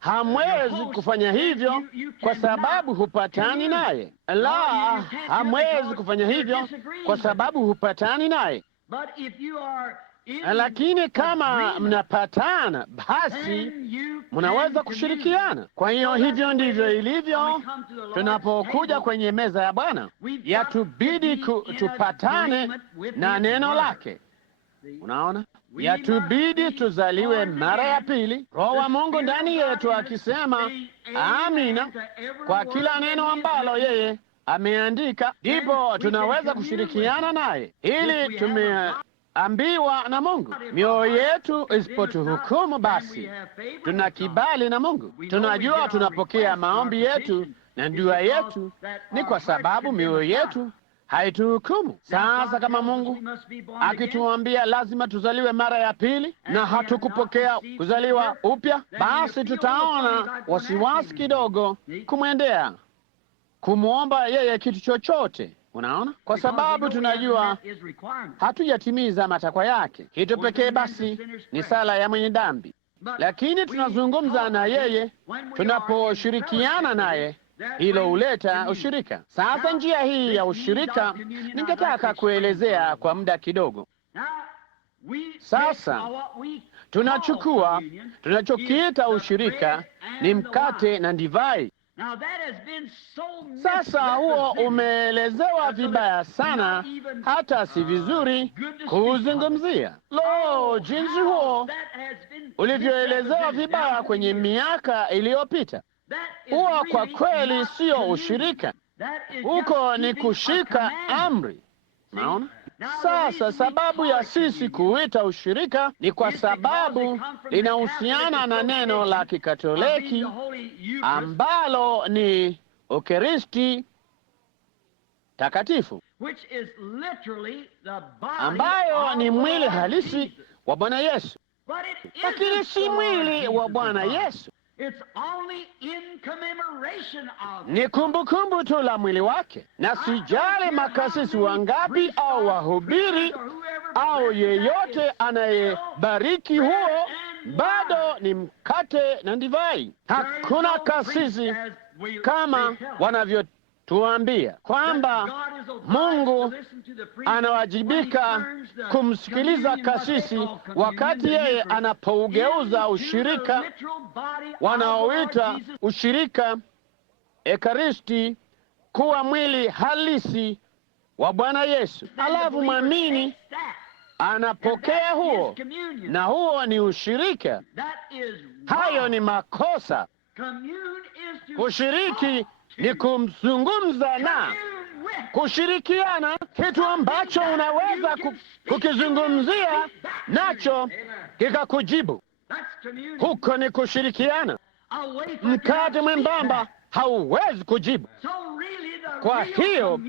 Hamwezi kufanya hivyo kwa sababu hupatani naye. Hamwezi kufanya hivyo kwa sababu hupatani naye. Lakini kama mnapatana, basi mnaweza kushirikiana. Kwa hiyo hivyo ndivyo ilivyo tunapokuja kwenye meza ya Bwana. Yatubidi tupatane na neno lake. Unaona, yatubidi tuzaliwe mara ya pili, Roho wa Mungu ndani yetu akisema amina kwa kila neno ambalo yeye ameandika, ndipo tunaweza kushirikiana naye. Ili tumeambiwa na Mungu. Mioyo yetu isipotuhukumu, basi tuna kibali na Mungu. Tunajua tunapokea maombi yetu na dua yetu ni kwa sababu mioyo yetu haituhukumu. Sasa kama Mungu akituambia lazima tuzaliwe mara ya pili na hatukupokea kuzaliwa upya, basi tutaona wasiwasi kidogo kumwendea, kumwomba yeye kitu chochote. Unaona, kwa sababu tunajua hatujatimiza matakwa yake. Kitu pekee basi ni sala ya mwenye dhambi, lakini tunazungumza na yeye tunaposhirikiana naye. Hilo huleta ushirika. Sasa njia hii ya ushirika ningetaka kuelezea kwa muda kidogo. Sasa tunachukua tunachokiita ushirika ni mkate na divai. Sasa huo umeelezewa vibaya sana, hata si vizuri kuuzungumzia. Jinsi huo ulivyoelezewa vibaya kwenye miaka iliyopita. Huo kwa kweli sio ushirika, huko ni kushika amri. Naona sasa sababu ya sisi kuita ushirika ni kwa sababu linahusiana na neno la Kikatoliki ambalo ni Ukaristi takatifu, ambayo ni mwili halisi wa Bwana Yesu, lakini si mwili wa Bwana Yesu. Ni kumbukumbu tu la mwili wake, na sijali makasisi wangapi au wahubiri au yeyote anayebariki huo, bado ni mkate na divai. Hakuna kasisi kama wanavyotuambia kwamba Mungu anawajibika kumsikiliza kasisi wakati yeye anapougeuza ushirika wanaoita ushirika Ekaristi kuwa mwili halisi wa Bwana Yesu. Alafu mwamini anapokea huo, na huo ni ushirika. Hayo ni makosa. Kushiriki ni kumzungumza na kushirikiana, kitu ambacho unaweza kukizungumzia nacho kikakujibu. Huko ni kushirikiana. Mkate mwembamba hauwezi kujibu. Kwa hiyo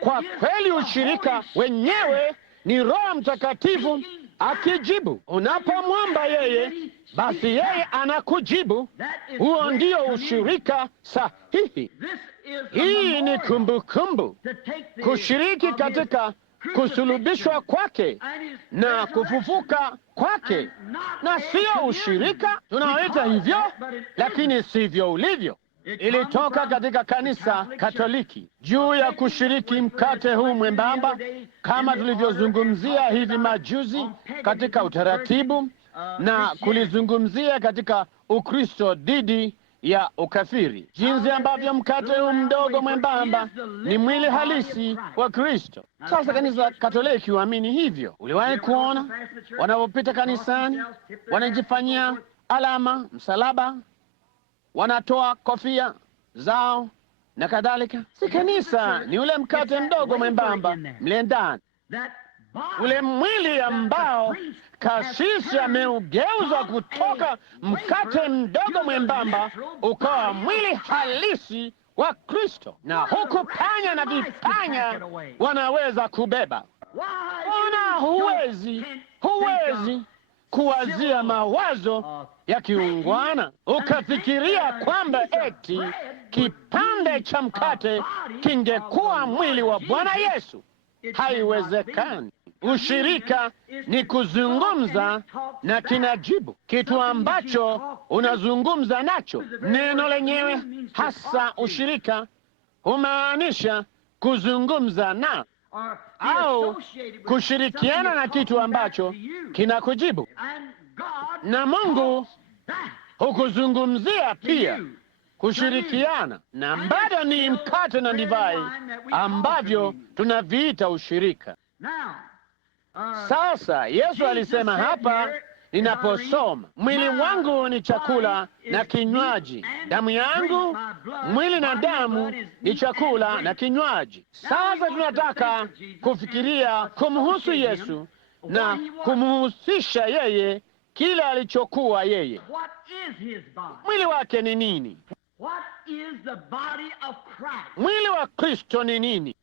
kwa kweli ushirika wenyewe ni Roho Mtakatifu akijibu. Unapomwomba yeye, basi yeye anakujibu. Huo ndio ushirika sahihi. Hii ni kumbukumbu, kushiriki katika kusulubishwa kwake na kufufuka kwake, na sio ushirika. Tunaoita hivyo, lakini sivyo ulivyo. Ilitoka katika kanisa Katoliki juu ya kushiriki mkate huu mwembamba, kama tulivyozungumzia hivi majuzi katika utaratibu, na kulizungumzia katika Ukristo dhidi ya ukafiri, jinsi ambavyo mkate huu mdogo mwembamba ni mwili halisi wa Kristo. Sasa kanisa Katoliki huamini hivyo. Uliwahi kuona wanapopita kanisani wanajifanyia alama msalaba, wanatoa kofia zao na kadhalika? Si kanisa, ni ule mkate mdogo mwembamba mle ndani, ule mwili ambao kasisi ameugeuza kutoka mkate mdogo mwembamba ukawa mwili halisi wa Kristo, na huku panya na vipanya wanaweza kubeba. Huwezi kuwazia mawazo ya kiungwana ukafikiria kwamba eti kipande cha mkate kingekuwa mwili wa Bwana Yesu. Haiwezekani. Ushirika ni kuzungumza na kinajibu kitu ambacho unazungumza nacho. Neno lenyewe hasa ushirika humaanisha kuzungumza na au kushirikiana na kitu ambacho kinakujibu, na Mungu hukuzungumzia pia kushirikiana, na bado ni mkate na divai ambavyo tunaviita ushirika. Sasa Yesu alisema hapa ninaposoma, mwili wangu ni chakula na kinywaji, damu yangu, mwili na damu ni chakula na kinywaji. Sasa tunataka kufikiria kumhusu Yesu na kumhusisha yeye, kile alichokuwa yeye. Mwili wake ni nini? Mwili wa Kristo ni nini?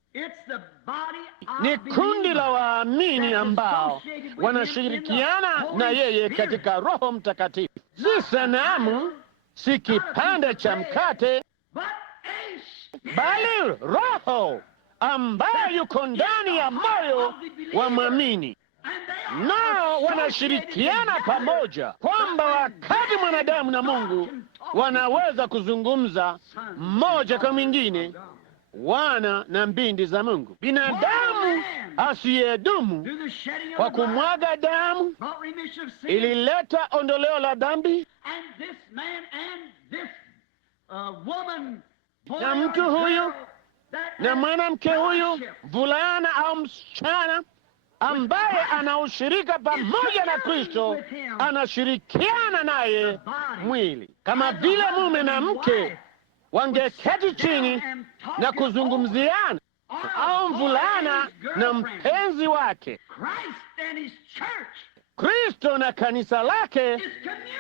Ni kundi la waamini ambao wanashirikiana na yeye katika Roho Mtakatifu. Si sanamu, si kipande cha mkate, bali Roho ambaye yuko ndani ya moyo wa mwamini. Nao wanashirikiana pamoja, kwamba wakati mwanadamu na Mungu wanaweza kuzungumza mmoja kwa mwingine, wana na mbindi za Mungu. Binadamu asiyedumu kwa kumwaga damu ilileta ondoleo la dhambi, na mtu huyu na mwanamke huyu, mvulana au msichana, ambaye ana ushirika pamoja na Kristo, anashirikiana naye mwili. Kama vile mume na mke wangeketi chini na kuzungumziana, au mvulana na mpenzi wake, Kristo na kanisa lake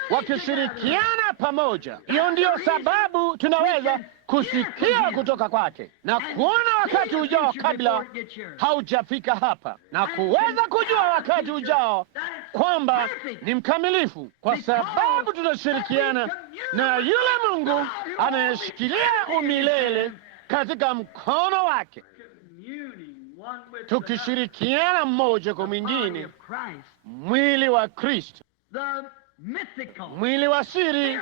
wakishirikiana pamoja. Hiyo ndiyo sababu tunaweza kusikia kutoka kwake na kuona wakati ujao kabla haujafika hapa, na kuweza kujua wakati ujao kwamba ni mkamilifu, kwa sababu tunashirikiana na yule Mungu anayeshikilia umilele katika mkono wake, tukishirikiana mmoja kwa mwingine, mwili wa Kristo, mwili wa siri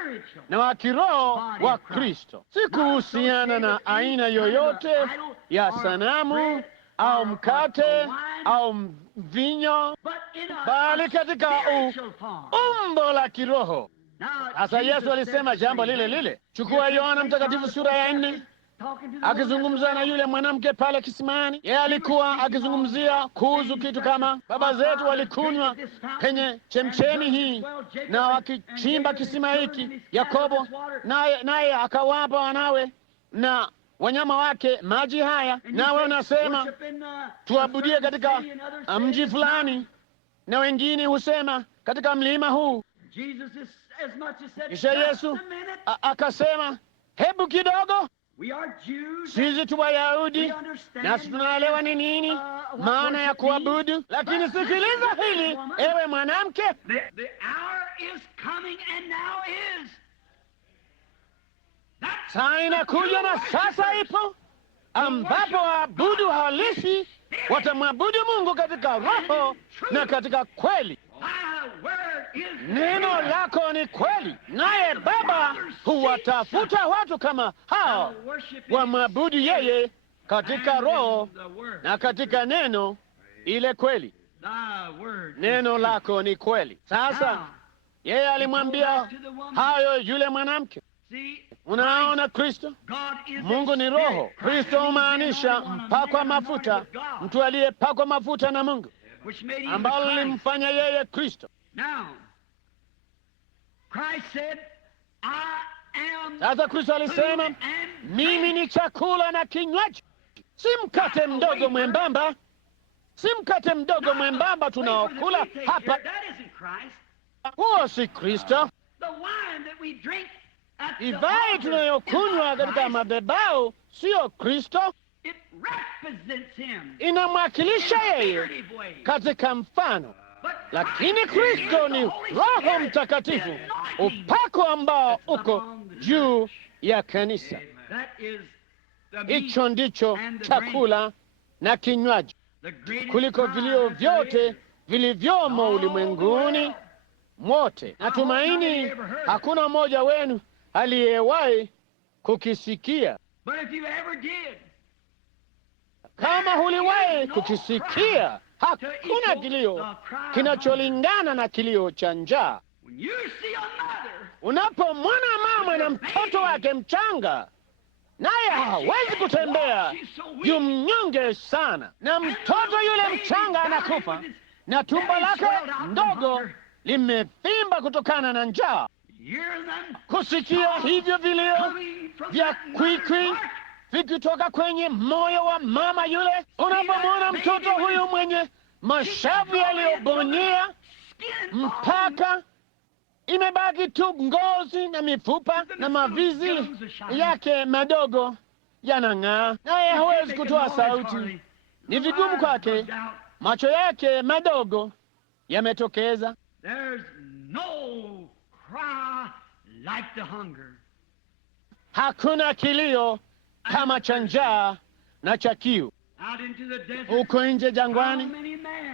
na wa kiroho wa Kristo. Si kuhusiana na aina yoyote ya sanamu au mkate au mvinyo, bali katika umbo la kiroho. Sasa Yesu alisema jambo lile lile. Chukua Yohana Mtakatifu sura ya 4, akizungumza na yule mwanamke pale kisimani. Yeye alikuwa akizungumzia kuhusu kitu kama baba zetu walikunywa penye chemchemi hii na wakichimba kisima hiki, Yakobo naye akawapa wanawe na wanyama wake maji haya, nawe unasema tuabudie katika mji fulani, na wengine husema katika mlima huu. Kisha Yesu akasema, hebu kidogo, Sisi tu Wayahudi nasi tunaelewa ni nini maana ya kuabudu, lakini sikiliza hili, ewe mwanamke, saa inakuja na sasa ipo, ambapo waabudu halisi watamwabudu Mungu katika roho na katika kweli. Neno lako ni kweli, naye Baba huwatafuta watu kama hao wamwabudu yeye katika roho na katika neno ile kweli. Neno lako ni kweli. Sasa yeye alimwambia hayo yule mwanamke. Unaona, Kristo, Mungu ni roho. Kristo humaanisha mpakwa mafuta, mtu aliyepakwa mafuta na Mungu, ambalo lilimfanya yeye Kristo. Sasa Kristo alisema, mimi ni chakula na kinywaji. Si mkate mdogo mwembamba, si mkate mdogo mwembamba tunaokula hapa. Huo si Kristo. Divai tunayokunywa katika madhabahu siyo Kristo. Inamwakilisha yeye katika mfano, lakini Kristo ni Roho Mtakatifu, upako ambao uko juu ya kanisa. Hicho ndicho chakula na kinywaji kuliko vilio vyote vilivyomo ulimwenguni mote. Natumaini hakuna mmoja wenu aliyewahi kukisikia. Kama huliwahi kukisikia, hakuna kilio kinacholingana na kilio cha njaa. Unapomwona mama na mtoto wake mchanga, naye hawezi kutembea, yu mnyonge sana, na mtoto yule mchanga anakufa na tumbo lake ndogo limevimba kutokana na njaa, kusikia hivyo vilio vya kwikwi vikitoka kwenye moyo wa mama yule, unapomwona mtoto huyu mwenye mashavu yaliyobonyea mpaka imebaki tu ngozi na mifupa na mavizi yake madogo yanang'aa, naye hawezi kutoa sauti. Ni vigumu kwake, macho yake madogo yametokeza. Hakuna kilio kama cha njaa na cha kiu. Huko nje jangwani,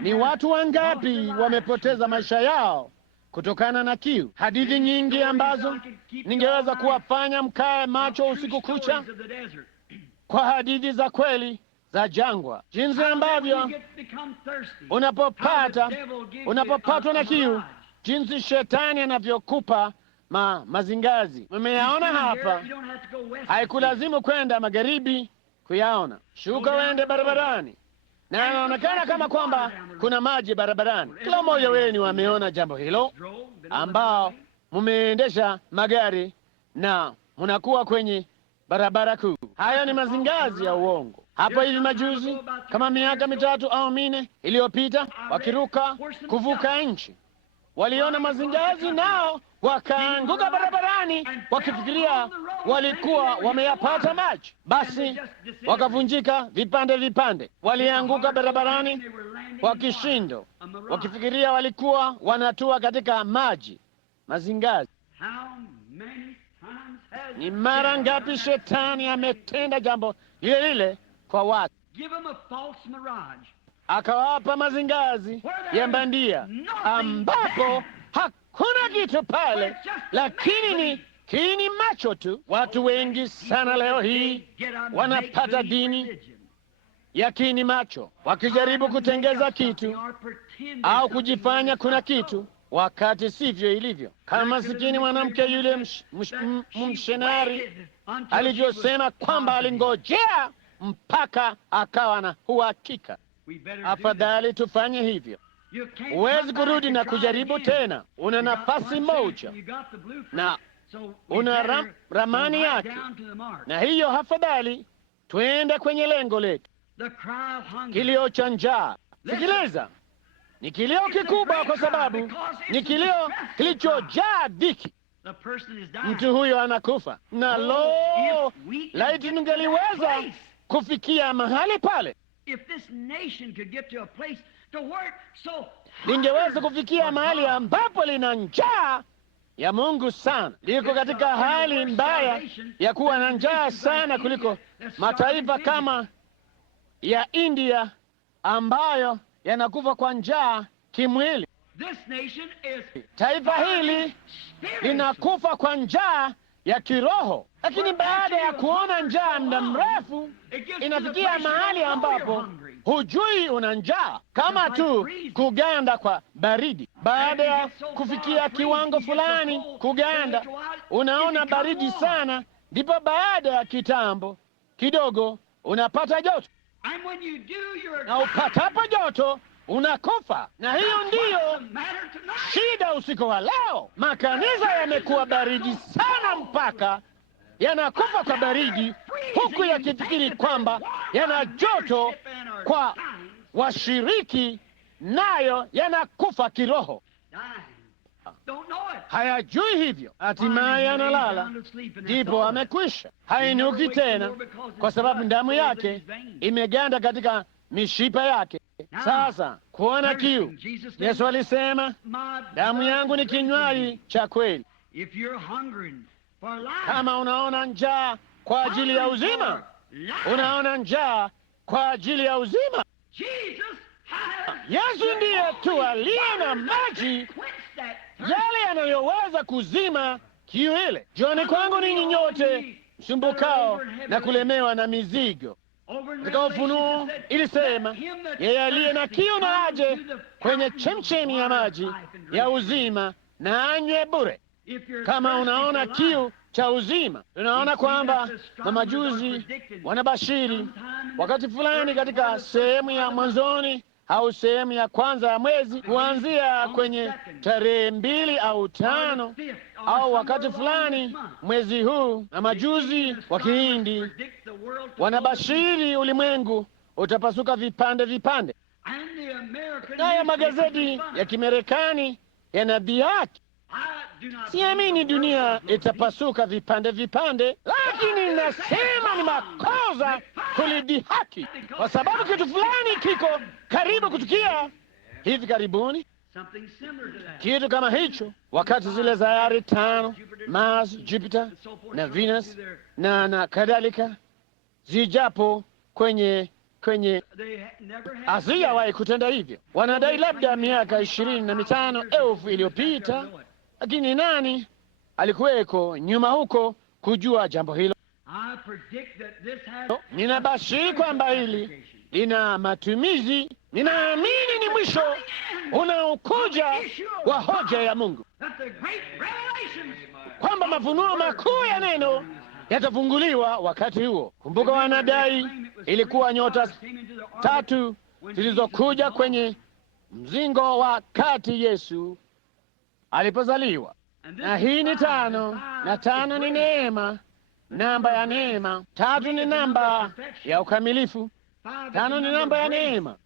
ni watu wangapi wamepoteza maisha yao kutokana na kiu? Hadithi nyingi ambazo ningeweza kuwafanya mkae macho usiku kucha, kwa hadithi za kweli za jangwa, jinsi ambavyo unapopatwa na kiu, jinsi shetani anavyokupa mazingazi. Mmeyaona hapa. Haikulazimu kwenda magharibi kuyaona. Shuka wende barabarani, na inaonekana kama kwamba kuna maji barabarani. Kila mmoja wenu wameona jambo hilo, ambao mumeendesha magari na munakuwa kwenye barabara kuu. Hayo ni mazingazi ya uongo. Hapo hivi majuzi, kama miaka 3 au 4 iliyopita, wakiruka kuvuka nchi, waliona mazingazi, nao wakaanguka barabarani wakifikiria walikuwa wameyapata maji. Basi wakavunjika vipande vipande, walianguka barabarani kwa kishindo, wakifikiria walikuwa wanatua katika maji. Mazingazi. Ni mara ngapi shetani ametenda jambo lile lile kwa watu, akawapa mazingazi ya bandia, ambapo hakuna kitu pale, lakini ni kiini macho tu. Watu wengi sana leo hii wanapata dini ya kiini macho, wakijaribu kutengeza kitu au kujifanya kuna kitu wakati sivyo ilivyo, kama masikini mwanamke yule mshenari alivyosema kwamba alingojea mpaka akawa na uhakika. Afadhali tufanye hivyo. Huwezi kurudi na kujaribu tena. Una nafasi moja na una ramani yake, na hiyo afadhali twende kwenye lengo letu. Kilio cha njaa, sikiliza, ni kilio kikubwa, kwa sababu ni kilio kilichojaa dhiki. mtu huyo anakufa. Na lo, laiti ningeliweza kufikia mahali pale, lingeweza kufikia mahali ambapo lina njaa ya Mungu sana. Liko katika hali mbaya ya kuwa na njaa sana kuliko mataifa kama ya India ambayo yanakufa kwa njaa kimwili. Taifa hili linakufa kwa njaa ya kiroho, lakini baada ya kuona njaa muda mrefu, inafikia mahali ambapo hujui una njaa, kama tu kuganda kwa baridi. Baada ya kufikia kiwango fulani kuganda, unaona baridi sana, ndipo baada ya kitambo kidogo unapata joto, na upatapo joto unakufa. Na hiyo ndiyo shida usiku wa leo. Makanisa yamekuwa baridi sana mpaka yanakufa kwa baridi, huku yakifikiri kwamba yana joto kwa washiriki, nayo yanakufa kiroho. Hayajui hivyo, hatimaye analala, ndipo amekwisha, hainuki tena, kwa sababu damu yake imeganda katika mishipa yake. Sasa kuona kiu, Yesu alisema, damu yangu ni kinywaji cha kweli. Kama unaona njaa kwa ajili ya uzima, unaona njaa kwa ajili ya uzima, Yesu ndiye tu aliye na maji yale yanayoweza kuzima kiu ile. Jioni kwangu ninyi nyote msumbukao na kulemewa na mizigo. Katika Ufunuo ilisema, yeye aliye na kiu na aje kwenye chemchemi ya maji ya uzima na anywe bure. Kama unaona kiu cha uzima, tunaona kwamba mamajuzi wanabashiri wakati fulani katika sehemu ya mwanzoni au sehemu ya kwanza ya mwezi, kuanzia kwenye tarehe 2 au 5 au wakati fulani mwezi huu, na majuzi wa Kihindi wanabashiri ulimwengu utapasuka vipande vipande, nayo magazeti ya Kimarekani yanadhihaki. Siamini dunia itapasuka vipande vipande, lakini nasema ni makosa kulidhihaki, kwa sababu kitu fulani kiko karibu kutukia hivi karibuni, kitu kama hicho. Wakati zile sayari 5, Mars, Jupiter na Venus na kadhalika zijapo kwenye hazijawahi kutenda hivyo. Wanadai labda miaka 25,000 iliyopita, lakini nani alikuweko nyuma huko kujua jambo hilo? Ninabashiri kwamba hili lina matumizi. Ninaamini ni mwisho unaokuja wa hoja ya Mungu, kwamba mafunuo makuu ya neno yatafunguliwa wakati huo. Kumbuka, wanadai ilikuwa nyota 3 zilizokuja kwenye mzingo wa kati Yesu alipozaliwa, na hii ni 5, na 5 ni neema, namba ya neema. 3 ni namba ya ukamilifu, 5 ni namba ya neema.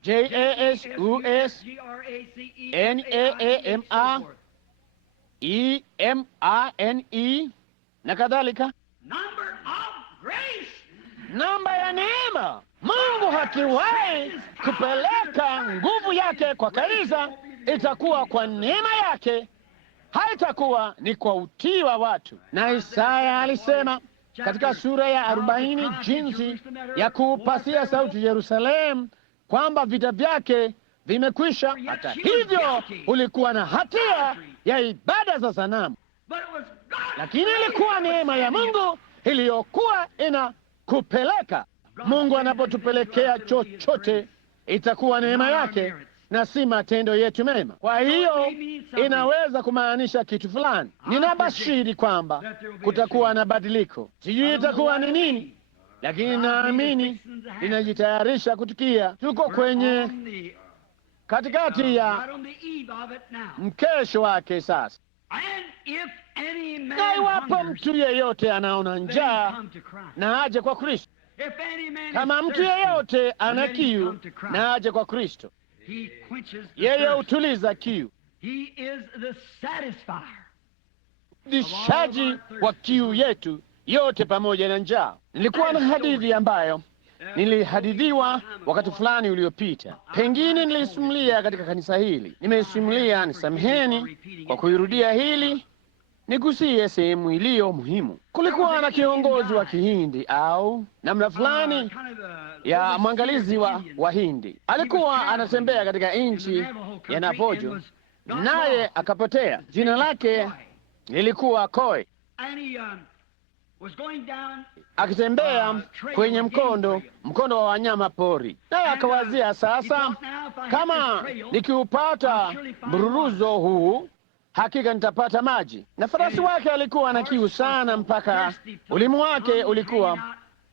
JASUSNAMAEMANE na kadhalika, namba ya neema. Mungu hakiwahi kupeleka nguvu yake kwa kanisa, itakuwa kwa neema yake, haitakuwa ni kwa utii wa watu. Na Isaya alisema katika sura ya 40 jinsi ya kupasia sauti Yerusalemu kwamba vita vyake vimekwisha. Hata hivyo ulikuwa na hatia ya ibada za sanamu, lakini ilikuwa neema ya Mungu iliyokuwa inakupeleka. Mungu anapotupelekea chochote, itakuwa neema yake na si matendo yetu mema. Kwa hiyo inaweza kumaanisha kitu fulani. Ninabashiri kwamba kutakuwa na badiliko, sijui itakuwa ni nini, lakini naamini linajitayarisha kutukia. Tuko kwenye katikati ya mkesho wake sasa. Na iwapo mtu yeyote anaona njaa, na aje kwa Kristo. Kama mtu yeyote ana kiu, na aje kwa Kristo. Yeye hutuliza kiu. uridhishaji wa kiu yetu yote pamoja na njaa. Nilikuwa na hadithi ambayo nilihadithiwa wakati fulani uliopita. Pengine nilisimulia katika kanisa hili. Nimeisimulia, nisameheni kwa kuirudia hili. Nigusie sehemu iliyo muhimu. Kulikuwa na kiongozi wa Kihindi au namna fulani ya mwangalizi wa Hindi. Alikuwa anatembea katika nchi ya Navajo, naye akapotea. Jina lake lilikuwa Koi. Akitembea kwenye mkondo wa wanyama pori, naye akawazia, sasa kama nikiupata mbururuzo huu hakika nitapata maji. Na farasi wake alikuwa na kiu sana, mpaka ulimi wake ulikuwa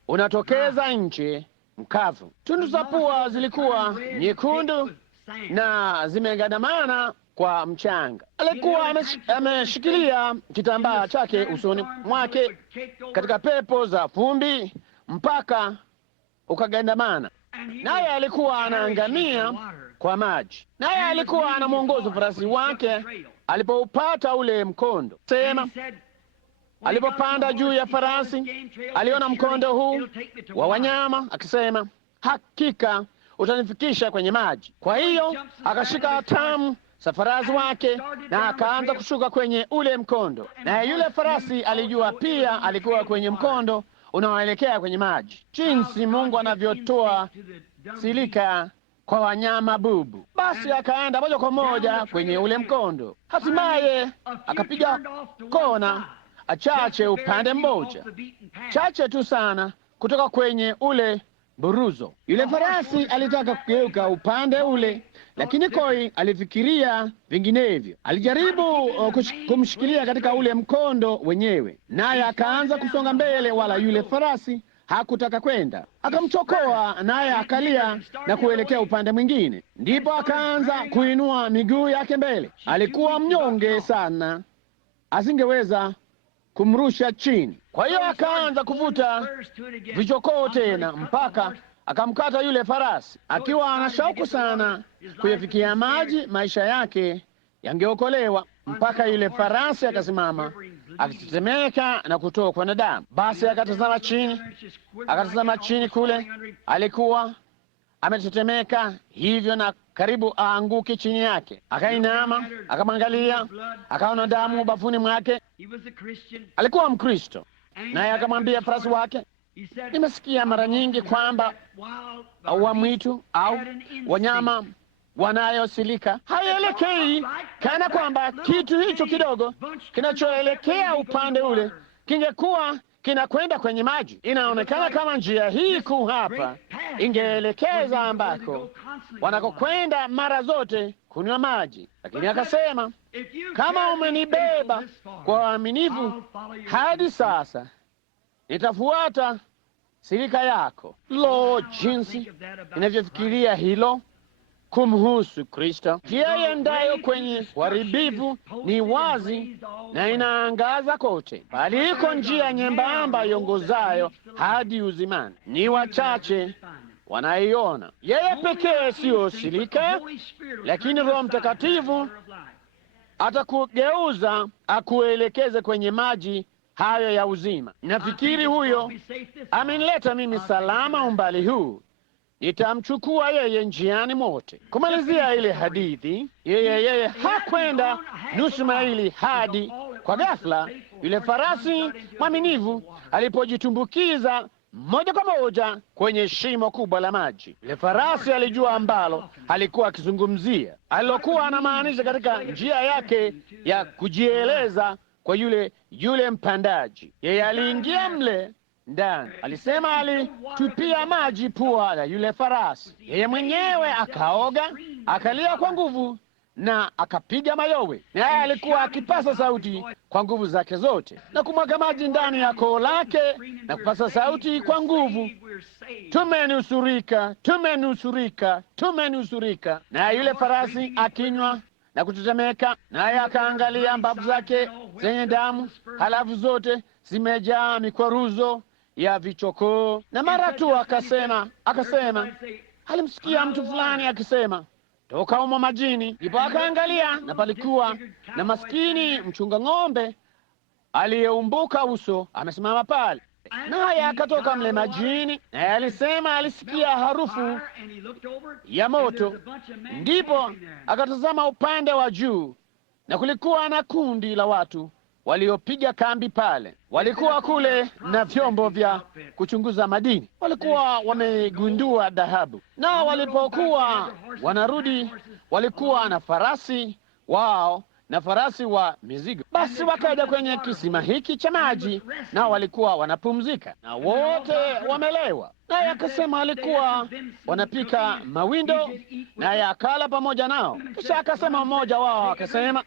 unatokeza nje mkavu. Tundu za pua zilikuwa nyekundu na zimegandamana kwa mchanga. Alikuwa ameshikilia kitambaa chake usoni mwake katika pepo za vumbi mpaka ukagandamana, naye alikuwa anaangamia kwa maji. Naye alikuwa anamwongoza farasi wake alipoupata ule mkondo. Sema, alipopanda juu ya farasi, aliona mkondo huu wa wanyama, akisema, hakika utanifikisha kwenye maji. Kwa hiyo akashika hatamu za farasi wake na akaanza kushuka kwenye ule mkondo, na yule farasi alijua pia alikuwa kwenye mkondo unaoelekea kwenye maji. Jinsi Mungu anavyotoa silika kwa wanyama bubu. Basi akaenda moja kwa moja kwenye ule mkondo. Hatimaye akapiga kona achache upande mmoja, chache tu sana kutoka kwenye ule buruzo. Yule farasi alitaka kugeuka upande ule, lakini Koi alifikiria vinginevyo. Alijaribu kumshikilia katika ule mkondo wenyewe, naye akaanza kusonga mbele, wala yule farasi hakutaka kwenda. Akamchokoa, naye akalia na kuelekea upande mwingine. Ndipo akaanza kuinua miguu yake mbele. Alikuwa mnyonge sana, asingeweza kumrusha chini. Kwa hiyo akaanza kuvuta vichokoo tena mpaka akamkata yule farasi. Akiwa ana shauku sana kuyafikia maji, maisha yake yangeokolewa, mpaka yule farasi akasimama akitetemeka na kutokwa na damu. Basi akatazama chini kule, alikuwa ametetemeka hivyo na karibu aanguke chini yake. Akainama, akamwangalia, akaona damu bafuni mwake. Alikuwa Mkristo, naye akamwambia farasi wake, nimesikia mara nyingi kwamba wa mwitu au wanyama wanayosilika haielekei, kana kwamba kitu hicho kidogo kinachoelekea upande ule kingekuwa kinakwenda kwenye maji. Inaonekana kama njia hii kuu hapa ingeelekeza ambako wanakokwenda mara zote kunywa maji. Lakini akasema, kama umenibeba kwa uaminifu hadi sasa, nitafuata silika yako. Lo, jinsi inavyofikiria hilo kumhusu Kristo. Njia iendayo kwenye uharibifu ni wazi na inaangaza kote, bali iko njia nyembamba iongozayo hadi uzimani. Ni wachache wanaiona. Yeye pekee siyo silika, lakini Roho Mtakatifu atakugeuza akuelekeze kwenye maji hayo ya uzima. Nafikiri huyo amenileta mimi salama umbali huu. Nitamchukua yeye njiani mote. Kumalizia ile hadithi, yeye hakwenda nusu maili hadi kwa ghafla yule farasi mwaminifu alipojitumbukiza moja kwa moja kwenye shimo kubwa la maji. Yule farasi alijua ambalo alikuwa akizungumzia, alilokuwa anamaanisha katika njia yake ya kujieleza kwa yule mpandaji. Yeye aliingia mle ndani, alisema alitupia maji pua la yule farasi. Yeye mwenyewe akaoga, akalia kwa nguvu na akapiga mayowe, naye alikuwa akipasa sauti kwa nguvu zake zote na kumwaga maji ndani ya koo lake na kupasa sauti kwa nguvu, tumenusurika, tumenusurika, tumenusurika. Naye yule farasi akinywa na kutetemeka, naye akaangalia mbavu zake zenye damu, halafu zote zimejaa mikwaruzo ya vichokoo. Na mara tu akasema, alimsikia mtu fulani akisema, toka humo majini. Ndipo akaangalia, na palikuwa na maskini mchunga ng'ombe aliyeumbuka uso amesimama pale, naye akatoka mle majini, naye alisema alisikia harufu ya moto. Ndipo akatazama upande wa juu, na kulikuwa na kundi la watu waliopiga kambi pale. Walikuwa kule na vyombo vya kuchunguza madini, walikuwa wamegundua dhahabu, na walipokuwa wanarudi walikuwa na farasi wao na farasi wa mizigo. Basi wakaja kwenye kisima hiki cha maji, na walikuwa wanapumzika, na wote wamelewa. Naye akasema alikuwa wanapika mawindo, naye akala pamoja nao. Kisha akasema mmoja wao akasema,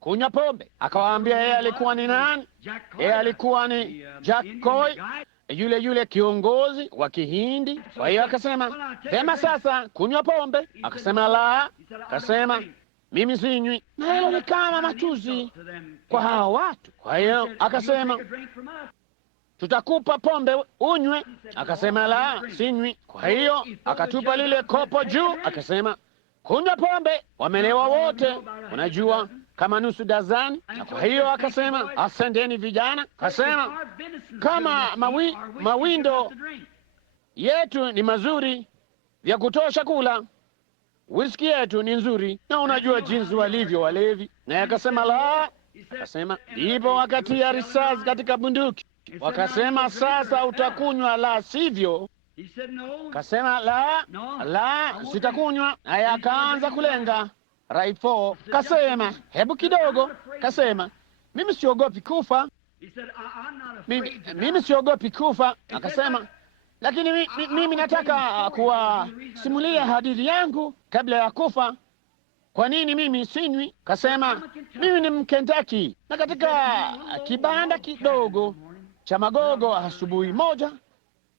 kunywa pombe. Akawaambia yeye alikuwa ni nani. Yeye alikuwa ni Jack Coy, yule kiongozi wa Kihindi. Kwa hiyo akasema, vema, sasa kunywa pombe. Akasema la. Akasema, mimi sinywi. Na hilo ni kama matusi kwa hao watu. Kwa hiyo akasema, tutakupa pombe unywe. Akasema la, sinywi. Kwa hiyo akatupa lile kopo juu, akasema, kunywa pombe. Wamelewa wote, unajua, kama nusu dazani. Na kwa hiyo akasema, asendeni vijana. Akasema, kama mawindo yetu ni mazuri vya kutosha kula, whisky yetu ni nzuri, na unajua jinsi walivyo walevi. Naye akasema la. Akasema, ndipo wakatia risasi katika bunduki. Wakasema, sasa utakunywa, la sivyo. Akasema la, sitakunywa. Naye akaanza kulenga raifo. Kasema, hebu kidogo. Kasema, mimi siogopi kufa, mimi siogopi kufa. Akasema, lakini mimi nataka kuwasimulia hadithi yangu kabla ya kufa. Kwa nini mimi sinywi? Kasema, mimi ni Mkentaki, na katika kibanda kidogo cha magogo asubuhi moja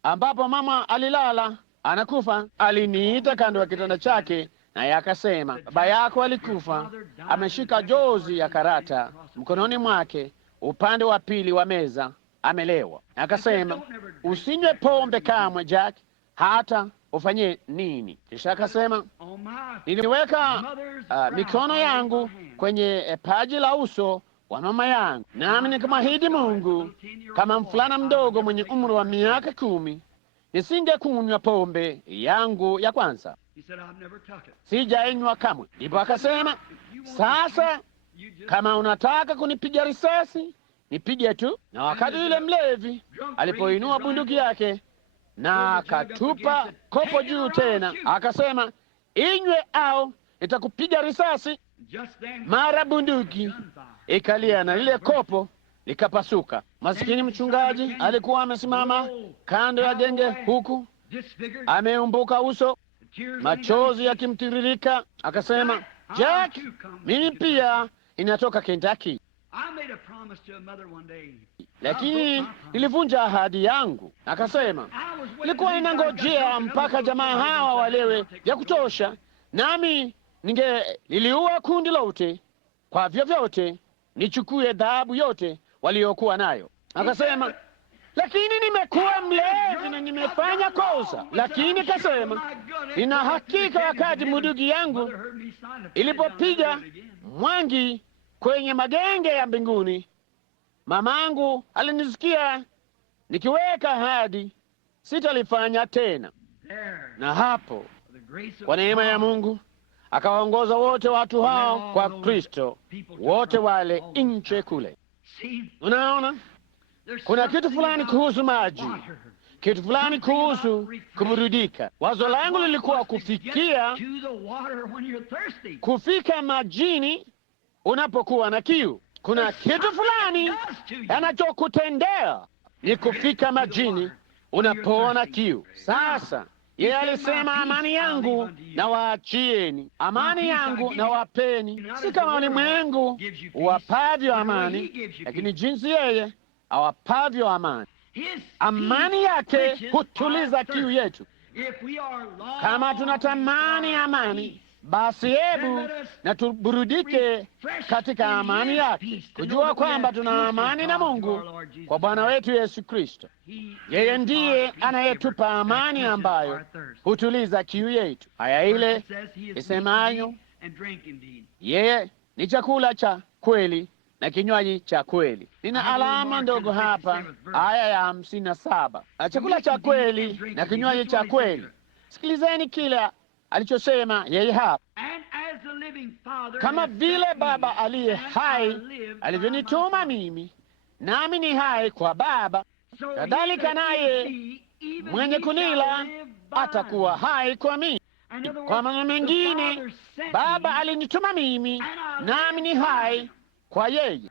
ambapo mama alilala anakufa, aliniita kando ya kitanda chake, naye akasema, baba yako alikufa, ameshika jozi ya karata mkononi mwake, upande wa pili wa meza, amelewa. Akasema, usinywe pombe kamwe, Jack, hata ufanye nini. Kisha akasema, niliweka mikono yangu kwenye paji la uso wa mama yangu, nami nikamwahidi Mungu kama mfulana mdogo mwenye umri wa miaka 10 nisingekunywa pombe yangu ya kwanza. Sijainywa kamwe. Ndipo akasema, sasa kama unataka kunipiga risasi nipige tu. Na wakati yule mlevi alipoinua bunduki yake na akatupa kopo juu tena, akasema, inywe au nitakupiga risasi. Mara bunduki ikalia na lile kopo likapasuka. Masikini mchungaji alikuwa amesimama kando ya genge, huku ameumbuka uso, machozi yakimtiririka. Akasema, Jack, mimi pia inatoka Kentucky, lakini nilivunja ahadi yangu. Akasema, nilikuwa ninangojea mpaka jamaa hawa walewe vya kutosha, nami niliua kundi lote, kwa vyovyote nichukue dhahabu yote waliokuwa nayo. Akasema, lakini nimekuwa mlevi na nimefanya kosa. Lakini kasema, nina hakika wakati bunduki yangu ilipopiga mwangi kwenye magenge ya mbinguni, mamangu alinisikia nikiweka ahadi sitalifanya tena. Na hapo kwa neema ya Mungu akawaongoza wote watu hao kwa Kristo, wote wale nje kule. Unaona, kuna kitu fulani kuhusu maji, kitu fulani kuhusu kuburudika. Wazo langu lilikuwa kufika majini unapokuwa na kiu. Kuna kitu fulani anachokutendea ni kufika majini unapoona kiu. Sasa yeye alisema, amani yangu na waachieni, amani yangu na wapeni, si kama ulimwengu uwapavyo amani, lakini jinsi yeye awapavyo amani. Amani yake hutuliza kiu yetu. Kama tunatamani amani, basi hebu na tuburudike katika amani yake, kujua kwamba tuna amani na Mungu kwa Bwana wetu Yesu Kristo. Yeye ndiye anayetupa amani ambayo hutuliza kiu yetu. Haya ile isemayo, yeye ni chakula cha kweli na kinywaji cha kweli. Nina alama ndogo hapa, aya ya 57. Chakula cha kweli na kinywaji cha kweli. Sikilizeni kile alichosema yeye hapa: kama vile Baba aliye hai alivyonituma mimi, nami ni hai kwa Baba, kadhalika naye mwenye kunila atakuwa hai kwa mimi. Kwa maneno mengine, Baba alinituma mimi, nami ni hai kwa yeye,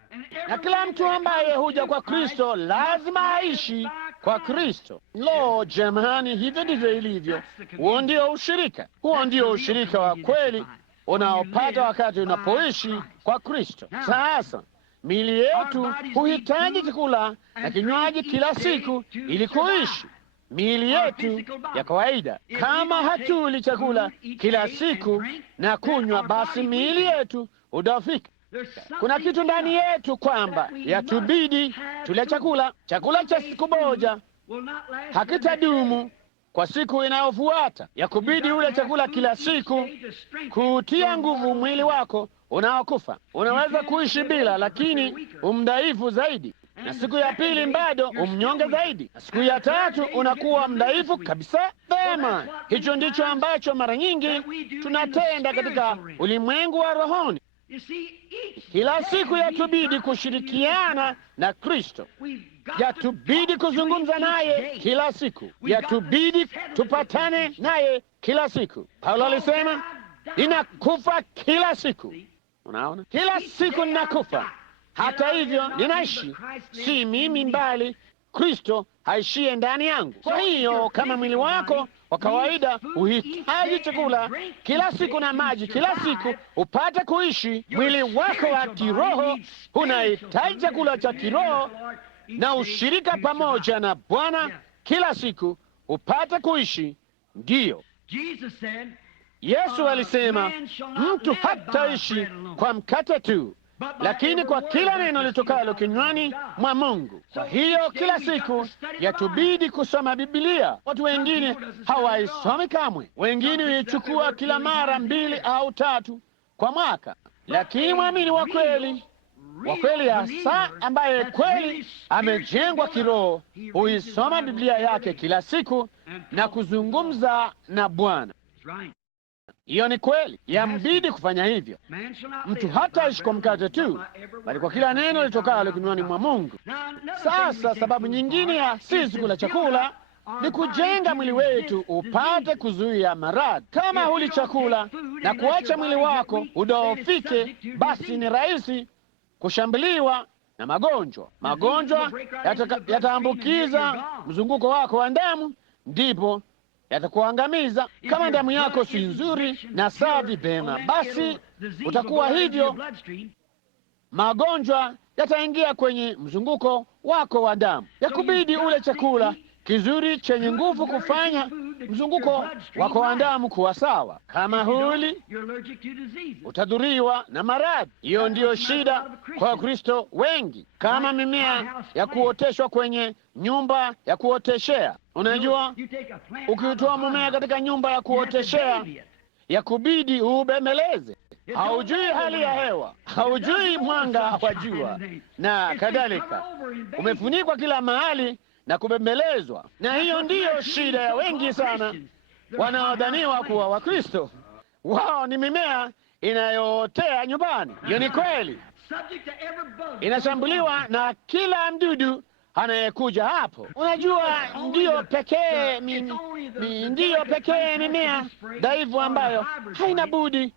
na kila mtu ambaye huja kwa Kristo lazima aishi kwa Kristo. Lo, jamani, hivyo ndivyo ilivyo. Huo ndio ushirika, huo ndio ushirika wa kweli unaopata wakati unapoishi kwa Kristo. Sasa miili yetu huhitaji chakula na kinywaji kila siku ili kuishi. Miili yetu ya kawaida, kama hatuli chakula kila siku na kunywa, basi miili yetu hudhoofika. Kuna kitu ndani yetu kwamba yatubidi tule chakula. Chakula cha siku moja hakitadumu kwa siku inayofuata. Yakubidi ule chakula kila siku kutia nguvu mwili wako unaokufa. Unaweza kuishi bila, lakini umdhaifu zaidi, na siku ya pili bado umnyonge zaidi, na siku ya tatu unakuwa mdhaifu kabisa. Vema, hicho ndicho ambacho mara nyingi tunatenda katika ulimwengu wa rohoni. Kila siku yatubidi kushirikiana na Kristo, yatubidi kuzungumza naye kila siku, yatubidi tupatane naye kila siku. Paulo alisema, ninakufa kila siku. Unaona, kila siku ninakufa. Hata hivyo ninaishi, si mimi mbali Kristo haishie ndani yangu. Kwa hiyo kama mwili wako wa kawaida uhitaji chakula kila siku na maji kila siku upate kuishi, mwili wako wa kiroho unahitaji chakula cha kiroho na ushirika pamoja na Bwana kila siku upate kuishi. Ndiyo, Yesu alisema, mtu hataishi kwa mkate tu, lakini kwa kila neno litokalo kinywani mwa Mungu. Kwa hiyo kila siku yatubidi kusoma Biblia. Watu wengine hawaisomi kamwe, wengine huichukua kila mara 2 au 3 kwa mwaka, lakini mwamini wa kweli hasa, ambaye kweli amejengwa kiroho, huisoma Biblia yake kila siku na kuzungumza na Bwana. Hiyo ni kweli, yambidi kufanya hivyo. Mtu hataishi kwa mkate tu, bali kwa kila neno litokalo kinywani mwa Mungu. Sasa sababu nyingine ya sisi kula chakula ni kujenga mwili wetu upate kuzuia maradhi. Kama huli chakula na kuacha mwili wako udhoofike, basi ni rahisi kushambuliwa na magonjwa. Magonjwa yataambukiza mzunguko wako wa damu, ndipo yatakuangamiza. Kama damu yako si nzuri na safi vema, basi utakuwa hivyo. Magonjwa yataingia kwenye mzunguko wako wa damu. Yakubidi ule chakula kizuri chenye nguvu kufanya mzunguko wako wa damu kuwa sawa. Kama huli, utadhuriwa na maradhi. Hiyo ndiyo shida kwa Wakristo wengi. Kama mimea ya kuoteshwa kwenye nyumba ya kuoteshea. Unajua, ukiutoa mmea katika nyumba ya kuoteshea, yakubidi uubembeleze. Haujui hali ya hewa, haujui mwanga wa jua na kadhalika. Umefunikwa kila mahali na kubembelezwa. Na hiyo ndiyo shida ya wengi sana wanaodhaniwa kuwa Wakristo. Wao ni mimea inayootea nyumbani. Hiyo ni kweli, inashambuliwa na kila mdudu anayekuja hapo. Unajua, ndiyo pekee mimea dhaifu ambayo haina budi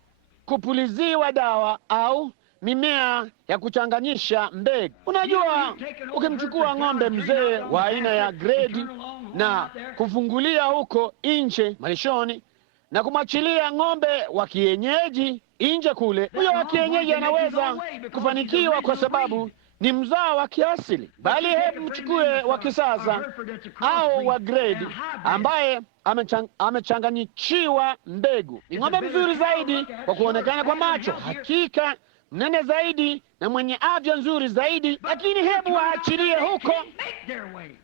kupuliziwa dawa au mimea ya kuchanganyisha mbegu. Unajua, ukimchukua ng'ombe mzee wa aina ya gredi na kufungulia huko nje malishoni na kumwachilia ng'ombe wa kienyeji nje kule, huyo wa kienyeji anaweza kufanikiwa kwa sababu ni mzao wa kiasili. Bali hebu mchukue wa kisasa au wa gredi ambaye amechanganyikiwa mbegu. Ni ng'ombe mzuri zaidi kwa kuonekana kwa macho, hakika mnene zaidi na mwenye afya nzuri zaidi, lakini hebu waachilie huko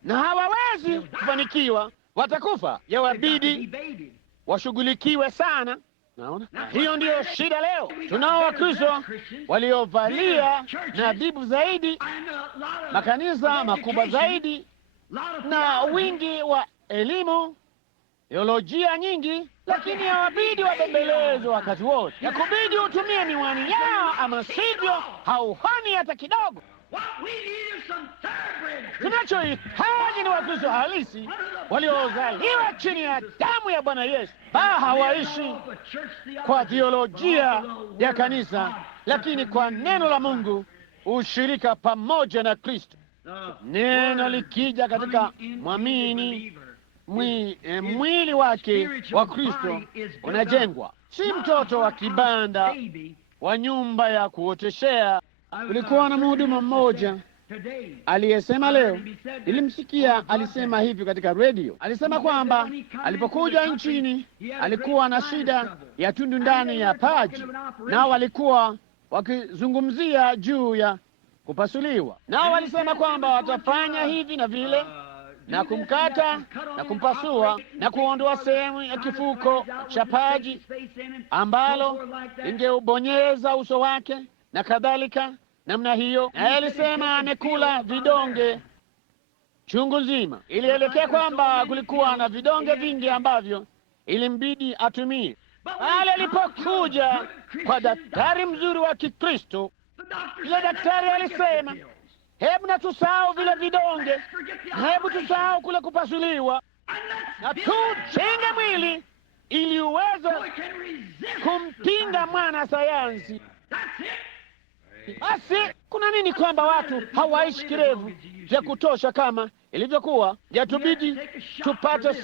na hawawezi kufanikiwa, watakufa. Yawabidi washughulikiwe sana, Naona hiyo ndiyo shida leo. Tunao Wakristo waliovalia nadhibu zaidi, makanisa makubwa zaidi, na wingi wa elimu, teolojia nyingi, lakini hawabidi wabembelezwe wakati wote. Yakubidi utumie miwani yao, ama sivyo hauhoni hata kidogo. Tunachohitaji ni Wakristo halisi waliozaliwa chini ya damu ya Bwana Yesu. Hawaishi kwa theolojia ya kanisa, lakini kwa neno la Mungu, ushirika pamoja na Kristo. Neno likija katika mwamini, mwili wake wa Kristo unajengwa. Si mtoto wa kibanda wa nyumba ya kuoteshea. Kulikuwa na mhuduma mmoja aliyesema leo, nilimsikia alisema hivyo katika redio. Alisema kwamba alipokuja nchini alikuwa na shida ya tundu ndani ya paji, nao walikuwa wakizungumzia juu ya kupasuliwa. Nao walisema kwamba watafanya hivi na vile na kumkata na kumpasua na kuondoa sehemu ya kifuko cha paji ambalo ingeubonyeza uso wake na kadhalika namna hiyo. Naye alisema amekula vidonge chungu nzima. Ilielekea kwamba kulikuwa na vidonge vingi ambavyo ilimbidi atumie. Pale alipokuja kwa daktari mzuri wa Kikristo, yule daktari alisema, hebu na tusahau vile vidonge, na hebu tusahau kule kupasuliwa, na tujenge mwili ili uweze kumpinga mwana sayansi. Basi kuna nini kwamba watu hawaishi kirevu vya kutosha kama ilivyokuwa? Yatubidi tupate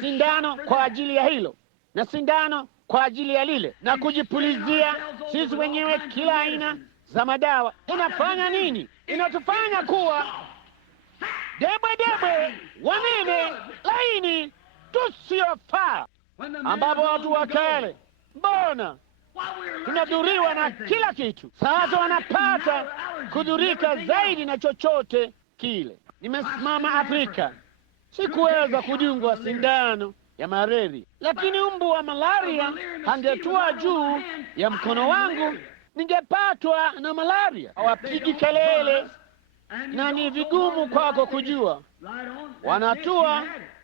sindano kwa ajili ya hilo na sindano kwa ajili ya lile, na kujipulizia sisi wenyewe kila aina za madawa. Inafanya nini? Inatufanya kuwa debwe wanene, laini, tusiofaa, ambapo watu wa kale, mbona tunadhuriwa na kila kitu. Sasa wanapata kudhurika zaidi na chochote kile. Nimesimama Afrika, sikuweza kudungwa sindano ya malaria, lakini mbu wa malaria angetua juu ya mkono wangu, ningepatwa na malaria. Hawapigi kelele na ni vigumu kwako kujua.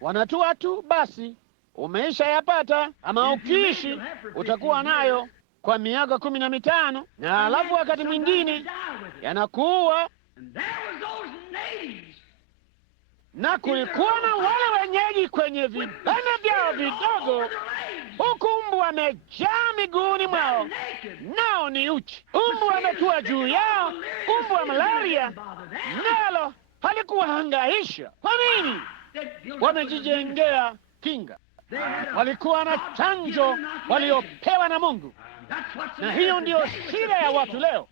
Wanatua tu, basi umeisha yapata, ama ukiishi utakuwa nayo kwa miaka 15, na alafu wakati mwingine yanakuwa. Na kulikuwa na wale wenyeji kwenye vibanda vyao vidogo, huku mbu wamejaa miguuni mwao, nao ni uchi. Mbu wametua juu yao, mbu wa malaria, nalo halikuwahangaisha. Kwa nini? Wamejijengea kinga. Walikuwa na chanjo waliopewa na Mungu. Na hiyo ndiyo shida ya watu leo.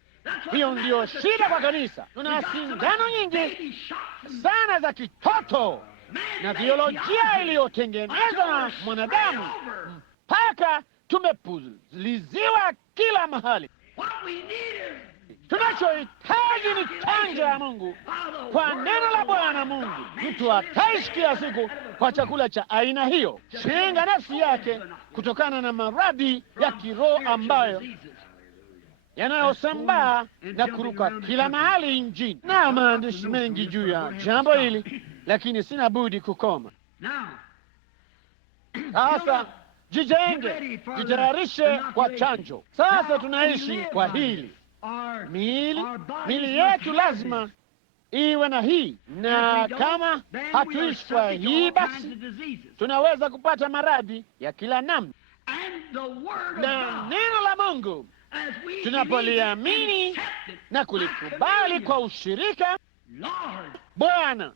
Hiyo ndiyo shida kwa kanisa. Tuna sindano nyingi sana za kitoto na biolojia iliyotengenezwa na mwanadamu, mpaka tumepuliziwa kila mahali. Tunachohitaji ni chanjo ya Mungu kwa neno la Bwana Mungu. Mtu ataishi kila siku kwa chakula cha aina hiyo. Shinga nafsi yake kutokana na maradhi ya kiroho ambayo yanayosambaa na kuruka kila mahali nchini. Na maandishi mengi juu ya jambo hili, lakini sina budi kukoma. Sasa jijenge, jitayarishe kwa chanjo. Sasa tunaishi kwa hili. Miili yetu lazima iwe na hii, na kama hatuishi kwa hii, basi tunaweza kupata maradhi ya kila namna. Na neno la Mungu tunapoliamini na kulikubali kwa ushirika, Bwana,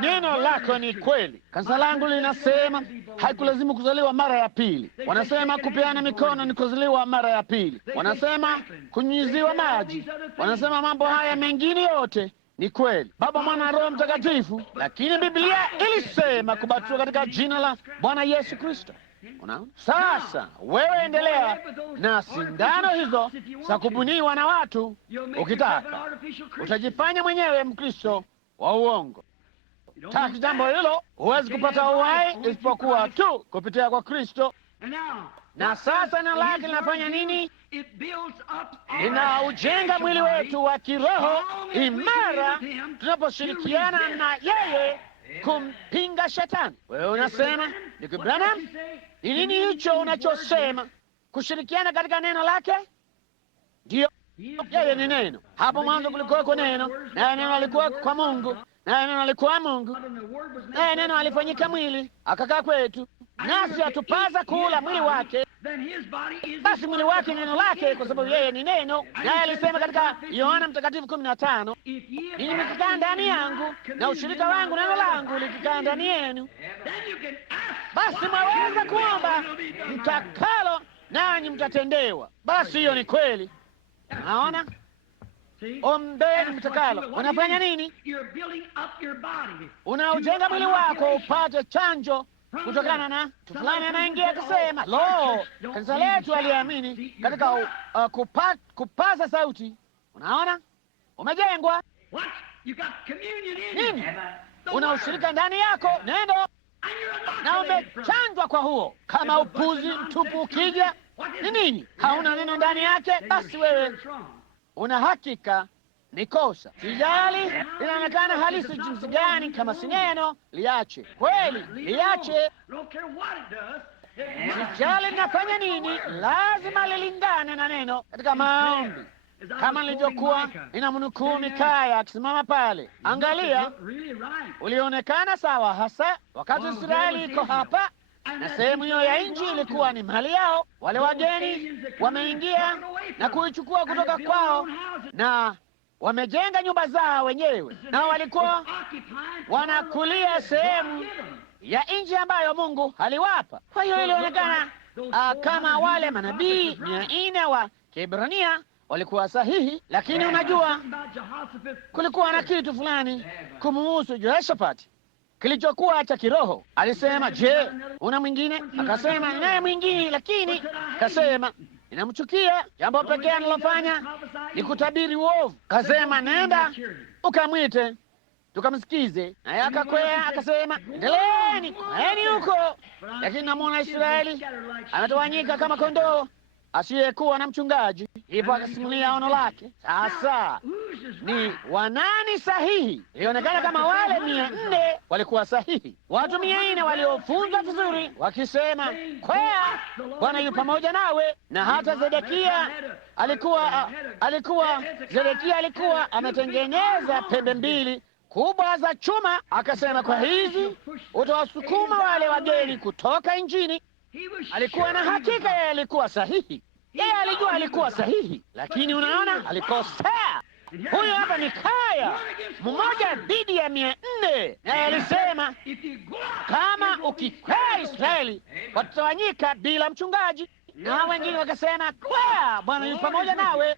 neno lako ni kweli. Kanisa langu linasema haikulazimu kuzaliwa mara ya pili. Wanasema kupeana mikono ni kuzaliwa mara ya pili. Wanasema kunyunyiziwa maji. Wanasema mambo haya mengine yote ni kweli, Baba, Mwana, Roho Mtakatifu. Lakini Biblia ilisema kubatizwa katika jina la Bwana Yesu Kristo. Unaona? Sasa wewe endelea na sindano hizo za kubuniwa na watu. Ukitaka utajifanya mwenyewe Mkristo wa uongo. Taki jambo hilo, huwezi kupata uhai isipokuwa tu kupitia kwa Kristo. Na sasa neno lake linafanya nini? Linaujenga mwili wetu wa kiroho imara tunaposhirikiana na yeye kumpinga Shetani. Wewe unasema, ndugu Branham, ni nini hicho unachosema? Kushirikiana katika neno lake? Ndiyo, yeye ni neno. Hapo mwanzo kulikuwako neno, naye neno alikuwa kwa Mungu, naye neno alikuwa Mungu, naye neno alifanyika mwili akakaa kwetu, nasi atupasa kula mwili wake. Basi mwili wake neno lake, kwa sababu yeye ni neno. Naye alisema katika Yohana Mtakatifu 15, ninyi mkikaa ndani yangu na ushirika wangu neno langu likikaa ndani yenu, basi mwaweza kuomba mtakalo nanyi mtatendewa. Basi hiyo ni kweli. Naona ombeni mtakalo. Unafanya nini? Unaujenga mwili wako upate chanjo kutokana na mtu fulani anaingia akasema, lo, kanisa letu aliamini katika kupaza sauti. Unaona, umejengwa nini? Una ushirika ndani yako neno, na umechanjwa kwa huo. Kama upuzi mtupu ukija, ni nini? Hauna neno ndani yake, basi wewe una hakika ni kosa. Sijali linaonekana halisi jinsi gani, kama si neno, liache. Kweli, liache. Sijali linafanya nini, lazima lilingane na neno katika maombi, kama nilivyokuwa ninamnukuu Mikaya akisimama pale. Angalia, ulionekana sawa hasa wakati Israeli iko hapa na sehemu hiyo ya nchi ilikuwa ni mali yao. Wale wageni wameingia na kuichukua kutoka kwao na wamejenga nyumba zao wenyewe, na walikuwa wanakulia sehemu ya nchi ambayo Mungu aliwapa. Kwa hiyo ilionekana kama wale manabii 400 wa Kiebrania walikuwa sahihi, lakini unajua, kulikuwa na kitu fulani kumuhusu Jehoshafati kilichokuwa cha kiroho. Alisema, je, una mwingine? Akasema, ninaye mwingine, lakini akasema, ninamchukia. Jambo pekee analofanya ni kutabiri uovu. Akasema, nenda ukamwite tukamsikize. Naye akakwea akasema, endeleeni, kwaeni huko. Lakini namwona Israeli ametawanyika kama kondoo asiyekuwa na mchungaji. Ipo akasimulia ono lake. Sasa ni wanani sahihi? Ilionekana kama wale 400 walikuwa sahihi, watu 400 waliofunzwa vizuri, wakisema, kwea, Bwana yu pamoja nawe. Na hata Zedekia alikuwa ametengeneza pembe 2 kubwa za chuma, akasema, kwa hizi utawasukuma wale wageni kutoka nchini. Alikuwa na hakika yeye alikuwa sahihi. Yeye alijua alikuwa sahihi, lakini unaona, alikosea. Huyo hapa Mikaya, mmoja dhidi ya 400, naye alisema, kama ukikwea Israeli watatawanyika bila mchungaji. Na wengine wakasema, kwea, Bwana yu pamoja nawe.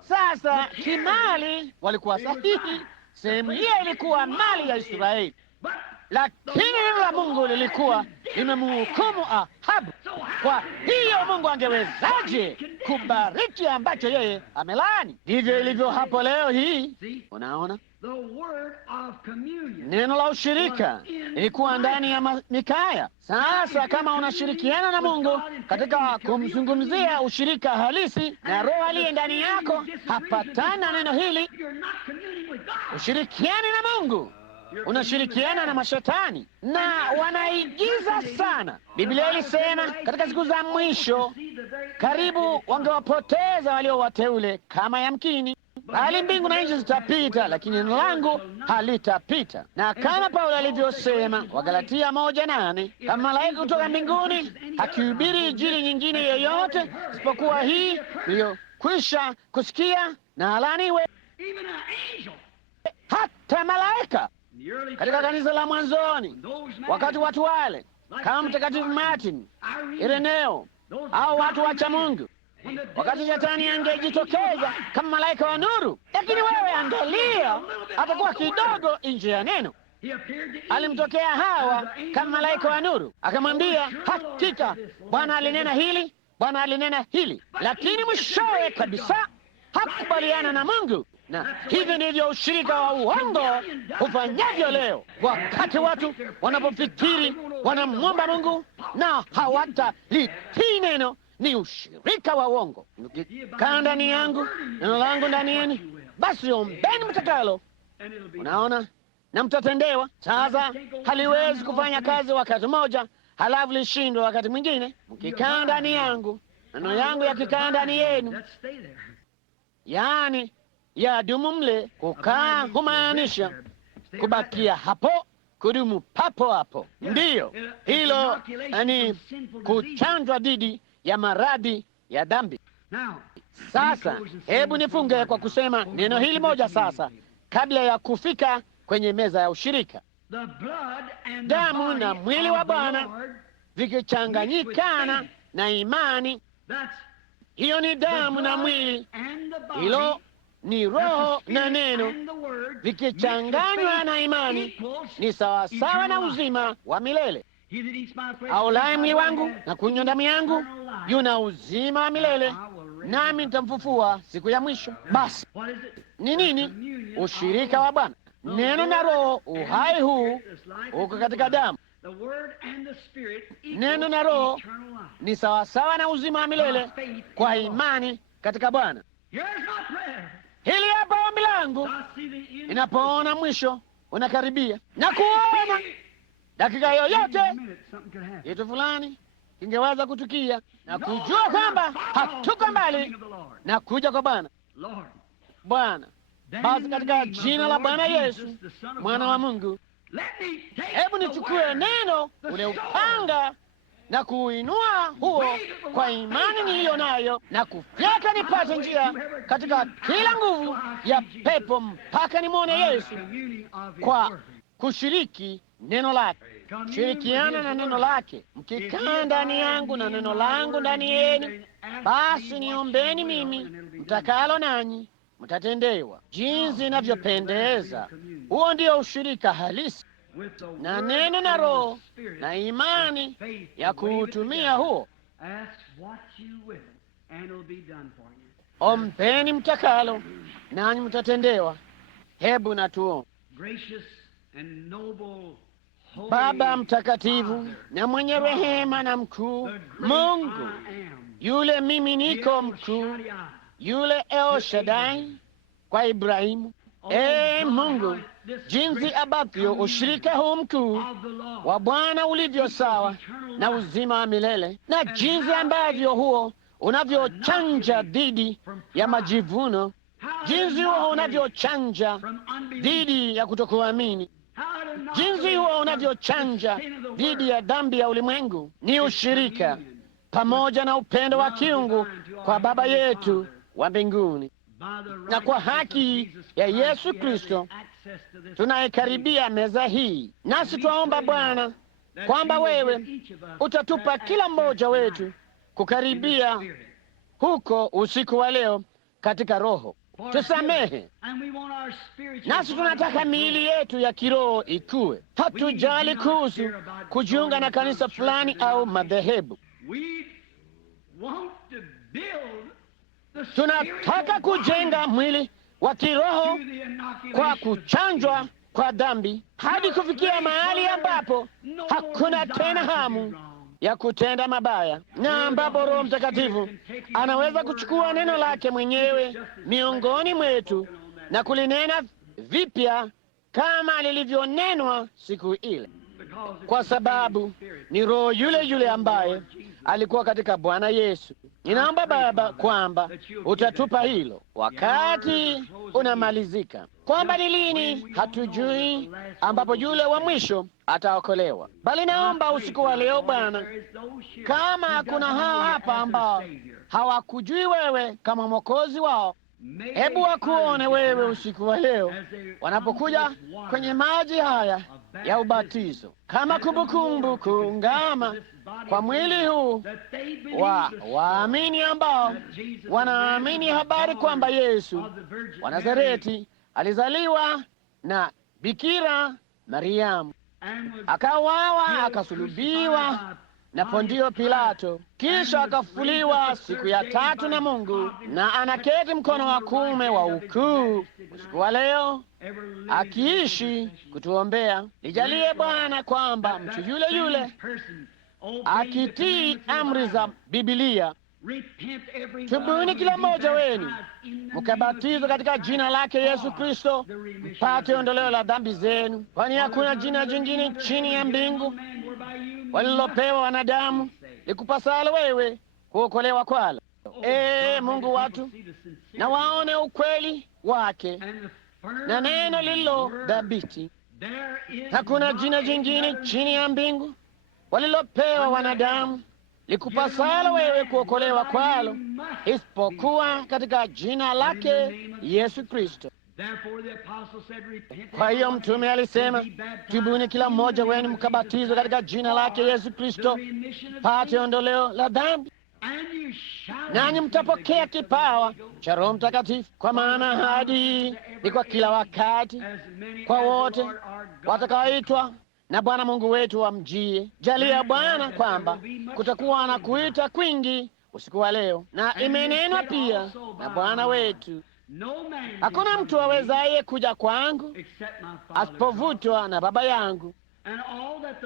Sasa kimali walikuwa sahihi, sehemu hiyo ilikuwa mali ya Israeli, lakini neno la Mungu lilikuwa limemhukumu Ahabu. Kwa hiyo Mungu angewezaje kubariki ambacho yeye amelaani? Ndivyo ilivyo hapo leo hii. Unaona, neno la ushirika ilikuwa ndani ya Mikaya. Sasa kama unashirikiana na Mungu katika kumzungumzia ushirika halisi, na Roho aliye ndani yako hapatana neno hili, ushirikiani na Mungu, unashirikiana na mashetani, na wanaigiza sana. Biblia ilisema katika siku za mwisho karibu wangewapoteza walio wateule kama yamkini, bali mbingu na nchi zitapita, lakini neno langu halitapita. Na kama Paulo alivyosema Wagalatia 1:8, kama malaika kutoka mbinguni akihubiri injili nyingine yoyote isipokuwa hii iliyokwisha kusikia, na alaniwe. Hata malaika katika kanisa la mwanzoni, wakati watu wale kama Mtakatifu Martin, Ireneo au watu wacha Mungu, wakati Shetani angejitokeza kama malaika wa nuru, lakini wewe angalia, atakuwa kidogo nje ya neno. Alimtokea Hawa kama malaika wa nuru, akamwambia, hakika Bwana alinena hili, Bwana alinena hili, lakini mwishowe kabisa hakubaliana na Mungu. Na hivi ndivyo ushirika wa uongo hufanyavyo leo. Wakati watu wanapofikiri wanamwomba Mungu na hawatalitii neno, ni ushirika wa uongo. Mkikaa ndani yangu, neno langu ndani yenu, basi ombeni mtakalo. Unaona, na mtatendewa. Sasa haliwezi kufanya kazi wakati mmoja halafu lishindwe wakati mwingine. Mkikaa ndani yangu, neno yangu yakikaa ndani yenu, yaani yadumu mle. Kukaa humaanisha kubakia hapo, kudumu papo hapo. Ndiyo, hilo ni kuchanjwa dhidi ya maradhi ya dhambi. Sasa hebu nifunge kwa kusema neno hili moja sasa, kabla ya kufika kwenye meza ya ushirika. Damu na mwili wa Bwana vikichanganyikana na imani, hiyo ni damu na mwili. Hilo ni roho na neno vikichanganywa na imani, ni sawasawa na uzima wa milele. Aulaye mwili wangu na kunywa damu yangu yuna uzima wa milele, nami nitamfufua siku ya mwisho. Basi ni nini? Ushirika wa Bwana. Neno na roho, uhai huu uko katika damu. Neno na roho ni sawasawa na uzima wa milele kwa imani katika Bwana. Hili hapa ombi langu, inapoona mwisho unakaribia na kuona dakika yoyote kitu fulani kingeweza kutukia, na kujua kwamba hatuko mbali na kuja kwa Bwana. Bwana, basi katika jina la Bwana Yesu mwana wa Mungu, hebu nichukue neno, ule upanga, na kuinua huo kwa imani niliyo nayo, na kufyeka nipate njia katika kila nguvu ya pepo mpaka nimwone Yesu, kwa kushiriki neno lake. Shirikiana na neno lake. Mkikaa ndani yangu na neno langu ndani yenu, basi niombeni mimi mtakalo, nanyi mtatendewa. Jinsi inavyopendeza! Huo ndio ushirika halisi na neno na roho na imani ya kuutumia huo. Ombeni mtakalo, nanyi mtatendewa. Hebu na tuombe. Baba mtakatifu na mwenye rehema na mkuu, Mungu yule mimi niko mkuu, yule El Shaddai kwa Ibrahimu. Mungu, jinsi ambavyo ushirika huu mkuu wa Bwana ulivyo sawa na uzima wa milele, na jinsi ambavyo huo unavyochanja dhidi ya majivuno, jinsi huo unavyochanja dhidi ya kutokuamini, jinsi huo unavyochanja dhidi ya dhambi ya ulimwengu. Ni ushirika pamoja na upendo wa kiungu kwa Baba yetu wa mbinguni, na kwa haki ya Yesu Kristo tunaikaribia meza hii. Nasi twaomba Bwana kwamba wewe utatupa kila mmoja wetu kukaribia huko usiku wa leo katika Roho. Tusamehe, nasi tunataka miili yetu ya kiroho ikue. Hatujali kuhusu kujiunga na kanisa fulani au madhehebu. Tunataka kujenga mwili wa kiroho kwa kuchanjwa kwa dhambi hadi kufikia mahali ambapo hakuna tena hamu ya kutenda mabaya, na ambapo Roho Mtakatifu anaweza kuchukua neno lake mwenyewe miongoni mwetu na kulinena vipya kama lilivyonenwa siku ile, kwa sababu ni Roho yule yule ambaye alikuwa katika Bwana Yesu. Ninaomba Baba kwamba utatupa hilo wakati unamalizika, kwamba ni lini hatujui ambapo yule wa mwisho ataokolewa. Bali naomba usiku wa leo Bwana, kama kuna hao hapa ambao hawakujui wewe kama Mwokozi wao, hebu wakuone wewe usiku wa leo wanapokuja kwenye maji haya ya ubatizo, kama kumbukumbu kuungama kwa mwili huu wa waamini ambao wanaamini habari kwamba Yesu wa Nazareti alizaliwa na Bikira Mariamu, akauawa, akasulubiwa na Pondio Pilato, kisha akafufuliwa siku ya tatu na Mungu, na anaketi mkono wa kuume wa ukuu usiku wa leo, akiishi kutuombea. Nijalie Bwana kwamba mtu yule yule akitii amri za Biblia, tubuni kila mmoja wenu mkabatizwe katika jina lake Yesu Kristo mpate ondoleo la dhambi zenu, kwani hakuna jina jingine chini ya mbingu walilopewa wanadamu likupasalo wewe kuokolewa kwalo. Mungu, watu na waone ukweli wake na neno lilo dhabiti. Hakuna jina jingine chini ya mbingu walilopewa wanadamu likupasalo wewe kuokolewa kwalo, isipokuwa katika jina lake Yesu Kristo. Kwa hiyo mtume alisema, tubuni kila mmoja wenu mkabatizwe katika jina lake Yesu Kristo pate ondoleo la dhambi, nanyi mtapokea kipawa cha Roho Mtakatifu, kwa maana ahadi ni kwa kila wakati, kwa wote watakaoitwa na Bwana Mungu wetu wamjie. Jalia Bwana kwamba kutakuwa na kuita kwingi usiku wa leo, na imenenwa pia na Bwana wetu, hakuna mtu awezaye kuja kwangu asipovutwa na Baba yangu,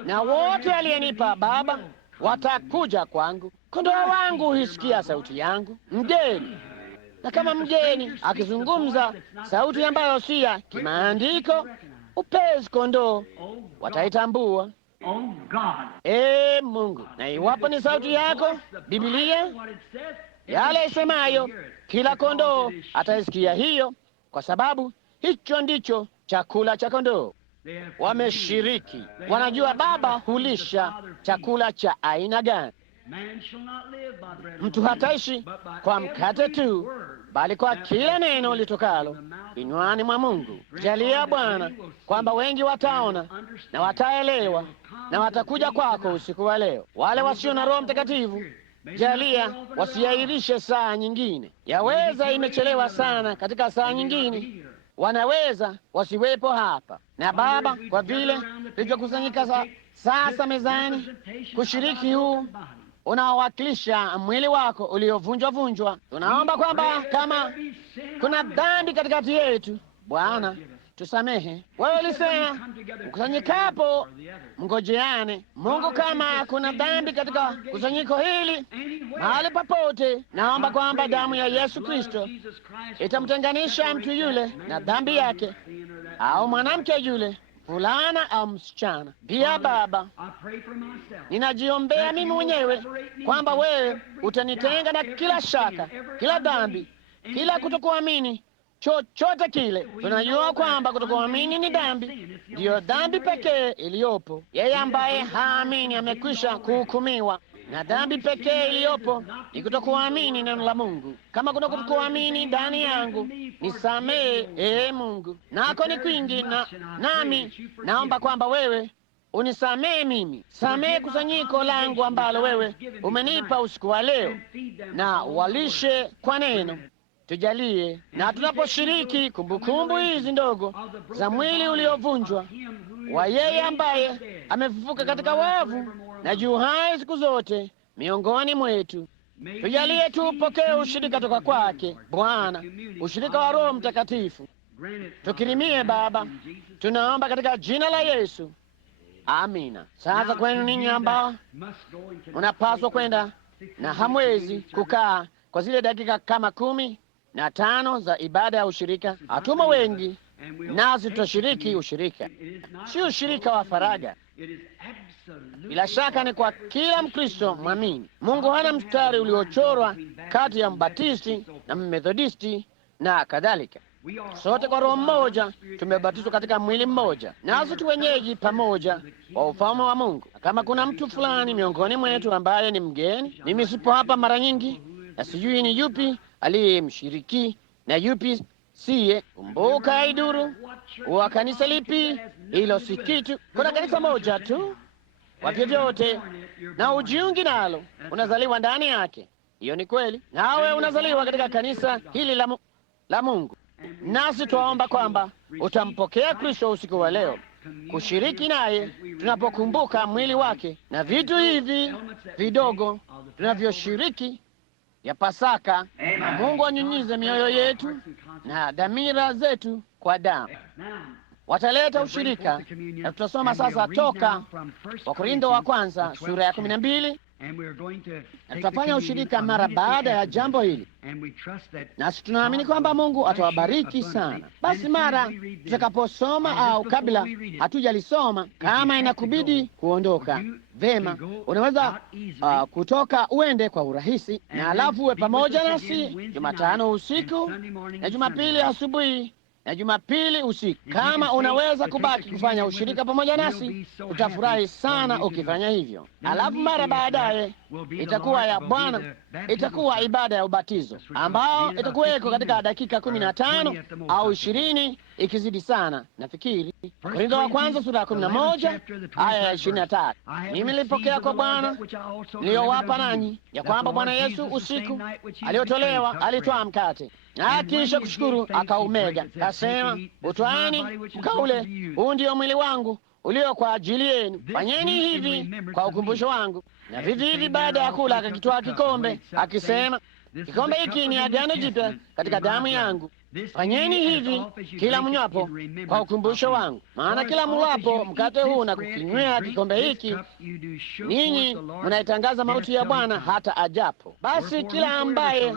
na wote aliyenipa Baba watakuja kwangu. Kondoo wangu huisikia sauti yangu. Mgeni na kama mgeni akizungumza sauti ambayo si ya kimaandiko, upesi kondoo wataitambua. Mungu, na iwapo ni sauti yako Biblia yale isemayo, kila kondoo ataisikia hiyo, kwa sababu hicho ndicho chakula cha kondoo. Wameshiriki, wanajua Baba hulisha chakula cha aina gani. Mtu hataishi kwa mkate tu, bali kwa kila neno litokalo kinywani mwa Mungu. Jalia Bwana kwamba wengi wataona na wataelewa na watakuja kwako usiku wa leo. Wale wasio na Roho Mtakatifu, jalia wasiahirishe saa nyingine. Yaweza imechelewa sana katika saa nyingine, wanaweza wasiwepo hapa. Na Baba, kwa vile tulivyokusanyika sasa mezani kushiriki huu unaowakilisha mwili wako uliovunjwa, tunaomba kwamba kama kuna dhambi katikati yetu, Bwana tusamehe. Wewe ulisema mkusanyikapo mngojeane. Mungu, kama kuna dhambi katika kusanyiko hili mahali popote, naomba kwamba damu ya Yesu Kristo itamtenganisha mtu yule na dhambi yake, au mwanamke yule, fulana au msichana. Pia Baba, ninajiombea mimi mwenyewe kwamba wewe utanitenga na kila shaka, kila dhambi, kila kutokuamini chochote kile. Tunajua kwamba kutokuamini ni dhambi, ndiyo dhambi pekee iliyopo. Yeye ambaye haamini amekwisha kuhukumiwa, na dhambi pekee iliyopo ni kutokuamini neno la Mungu. Kama kuna kutokuamini ndani yangu, nisamehe Mungu, nako ni kwingi, nami naomba kwamba wewe unisamehe mimi. Samehe kusanyiko langu ambalo wewe umenipa usiku wa leo, na walishe kwa neno. Tujalie na tunaposhiriki kumbukumbu hizi ndogo za mwili uliovunjwa wa yeye ambaye amefufuka katika wavu na juu hai siku zote miongoni mwetu, tujalie tupokee ushirika toka kwake Bwana, ushirika wa Roho Mtakatifu. Tukirimie Baba, tunaomba katika jina la Yesu, amina. Sasa kwenu ninyi ambao unapaswa kwenda na hamwezi kukaa kwa zile dakika kama 15 za ibada ya ushirika, hatuma wengi nasi tutashiriki ushirika. Si ushirika wa faraga, bila shaka ni kwa kila Mkristo mwamini. Mungu hana mstari uliochorwa kati ya Mbatisti na Mmethodisti na kadhalika. Sote kwa Roho mmoja tumebatizwa katika mwili mmoja, nasi tu wenyeji pamoja wa ufalme wa Mungu. Kama kuna mtu fulani miongoni mwetu ambaye ni mgeni, mimi sipo hapa mara nyingi na sijui ni yupi aliyemshiriki na yupi siye. Kumbuka, haiduru wa kanisa lipi, hilo si kitu. Kuna kanisa moja tu kwa vyovyote, na ujiungi nalo, unazaliwa ndani yake. Hiyo ni kweli, nawe unazaliwa katika kanisa hili la Mungu. Nasi twaomba kwamba utampokea Kristo usiku wa leo, kushiriki naye tunapokumbuka mwili wake na vitu hivi vidogo tunavyoshiriki ya Pasaka. Na Mungu anyunyize mioyo yetu na dhamira zetu kwa damu. Wataleta ushirika, na tutasoma sasa toka Wakorintho wa kwanza sura ya 12, na tutafanya ushirika mara baada ya jambo hili, nasi tunaamini kwamba Mungu atawabariki sana. Basi mara tutakaposoma au kabla hatujalisoma, kama inakubidi kuondoka, vema, unaweza kutoka uende kwa urahisi, na alafu uwe pamoja nasi Jumatano usiku na Jumapili asubuhi na Jumapili usiku. Kama unaweza kubaki kufanya ushirika pamoja nasi, tutafurahi sana ukifanya hivyo. Alafu mara baadaye itakuwa ya Bwana, itakuwa ibada ya ubatizo ambao itakuweko katika dakika 15 au 20 ikizidi sana. Nafikiri Korintho wa kwanza sura ya 11 aya ya 23. Mimi nilipokea kwa Bwana niliyowapa nanyi, ya kwamba Bwana Yesu usiku aliotolewa alitwaa mkate, na kisha kushukuru akaumega, kasema, utwaeni mkaule, huu ndio mwili wangu ulio kwa ajili yenu, fanyeni hivi kwa ukumbusho wangu. Na vivi hivi baada ya kula akakitwaa kikombe, akisema, kikombe hiki ni agano jipya katika damu yangu, fanyeni hivi kila mnywapo kwa ukumbusho wangu. Maana kila mlapo mkate huu na kukinywea kikombe hiki, ninyi mnaitangaza mauti ya Bwana hata ajapo. Basi kila ambaye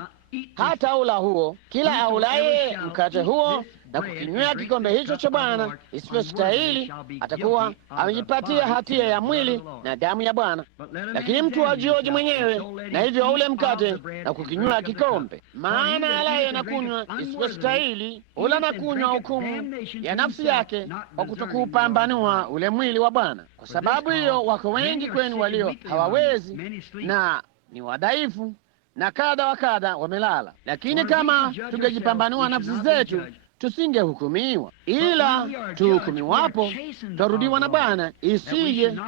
hata ula huo, kila aulaye mkate huo na kukinywea kikombe hicho cha Bwana isivyostahili, atakuwa amejipatia hatia ya mwili na damu ya Bwana. Lakini mtu ajioje mwenyewe, na hivyo ule mkate na kukinywea kikombe. Maana alaye na kunywa isivyostahili ula na kunywa hukumu ya nafsi yake, kwa kutokupambanua ule mwili wa Bwana. Kwa sababu hiyo wako wengi kwenu walio hawawezi na ni wadhaifu na kadha wa kadha wamelala. Lakini kama tungejipambanua nafsi zetu, tusingehukumiwa, ila tuhukumiwapo tutarudiwa na Bwana, isije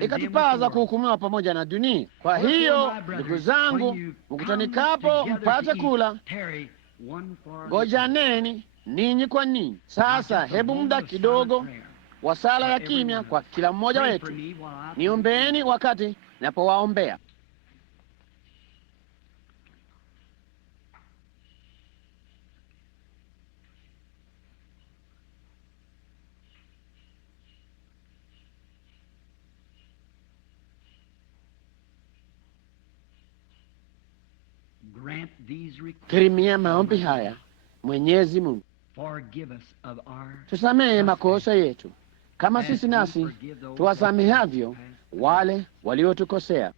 ikatupaza kuhukumiwa pamoja na dunia. Kwa hiyo ndugu zangu, mkutanikapo mpate kula, ngojaneni ninyi kwa ninyi. Sasa hebu muda kidogo wa sala ya kimya kwa kila mmoja wetu. Niombeeni wakati napowaombea. Kirimia maombi haya. Mwenyezi Mungu, tusamehe makosa yetu kama sisi nasi tuwasamehavyo wale waliotukosea.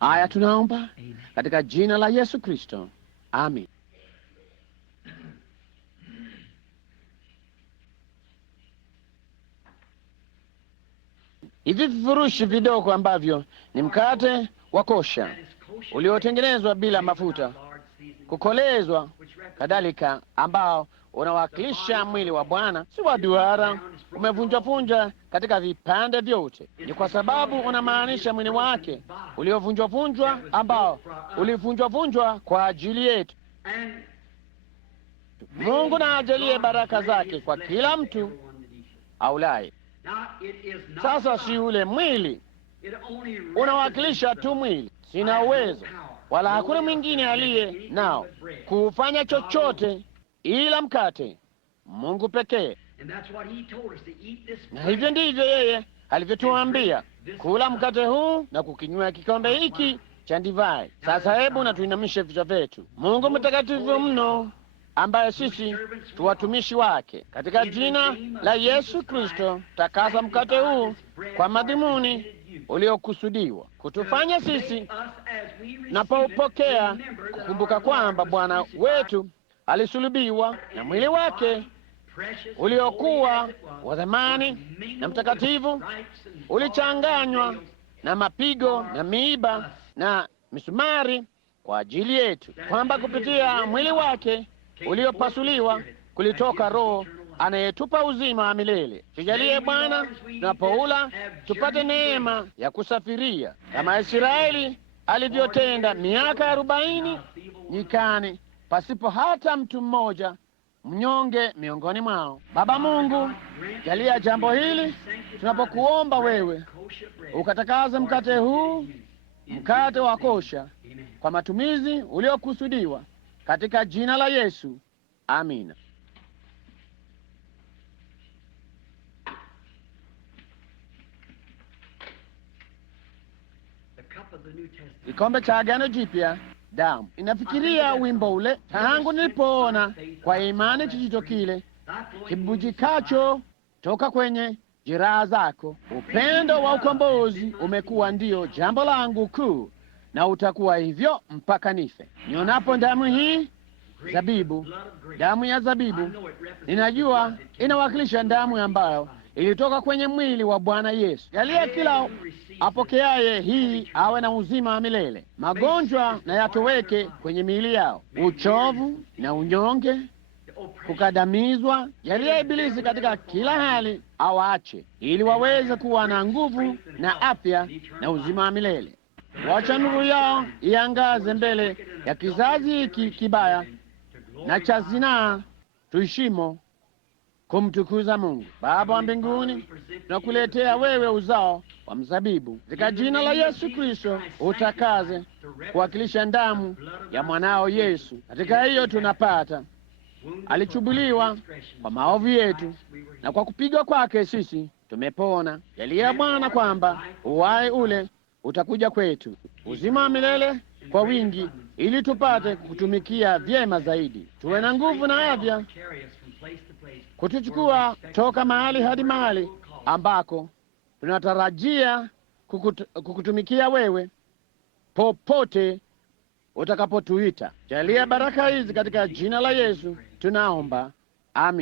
Haya tunaomba katika jina la Yesu Kristo, amin. Hivi vifurushi vidogo ambavyo ni mkate wa kosha uliotengenezwa bila mafuta kukolezwa kadhalika, ambao unawakilisha mwili wa Bwana, si wa duara, umevunjwa-vunjwa katika vipande vyote. Ni kwa sababu unamaanisha mwili wake uliovunjwa-vunjwa, ambao ulivunjwa-vunjwa kwa ajili yetu. Mungu na ajalie baraka zake kwa kila mtu aulaye. Sasa si ule mwili unawakilisha tu mwili. Sina uwezo wala hakuna mwingine aliye nao kufanya chochote ila mkate, Mungu pekee. Na hivyo ndivyo yeye alivyotuambia kula mkate huu na kukinywea kikombe hiki cha divai. Sasa hebu na tuinamishe vichwa vyetu. Mungu mtakatifu mno, ambaye sisi tu watumishi wake, katika jina la Yesu Kristo, takasa mkate huu kwa madhumuni uliokusudiwa kutufanya sisi napoupokea kukumbuka kwamba Bwana wetu alisulubiwa na mwili wake uliokuwa wa thamani na mtakatifu ulichanganywa na mapigo na miiba na misumari kwa ajili yetu, kwamba kupitia mwili wake uliopasuliwa kulitoka Roho anayetupa uzima wa milele. Tujalie Bwana, tunapoula tupate neema ya kusafiria kama Israeli alivyotenda miaka 40 nyikani pasipo hata mtu mmoja mnyonge miongoni mwao. Baba Mungu, jalia jambo hili tunapokuomba wewe, ukatakaza mkate huu, mkate wa kosha, kwa matumizi uliokusudiwa, katika jina la Yesu, amina. Kikombe cha Agano Jipya, damu. Inafikiria wimbo ule, tangu nilipoona kwa imani kijito kile kibujikacho toka kwenye jeraha zako. Upendo wa ukombozi umekuwa ndio jambo langu kuu, na utakuwa hivyo mpaka nife. Nionapo damu hii, zabibu, damu ya zabibu, ninajua inawakilisha damu ambayo ilitoka kwenye mwili wa Bwana Yesu. Jalia kila apokeaye hii awe na uzima wa milele. Magonjwa na yatoweke kwenye miili yao, uchovu na unyonge, kukadamizwa. Jalia Ibilisi katika kila hali awaache, ili waweze kuwa na nguvu na afya na uzima wa milele. Wacha nuru yao iangaze mbele ya kizazi hiki kibaya na cha zinaa, tuishimo kumtukuza Mungu. Baba wa mbinguni, tunakuletea wewe uzao wa mzabibu katika jina la Yesu Kristo, utakaze kuwakilisha damu ya mwanao Yesu. Katika hiyo tunapata alichubuliwa kwa maovu yetu, na kwa kupigwa kwake sisi tumepona. Jalia Bwana kwamba uhai ule utakuja kwetu, uzima wa milele kwa wingi, ili tupate kutumikia vyema zaidi, tuwe na nguvu na afya, kutuchukua toka mahali hadi mahali ambako tunatarajia kukutumikia wewe, popote utakapotuita. Jalia baraka hizi katika jina la Yesu tunaomba, amin.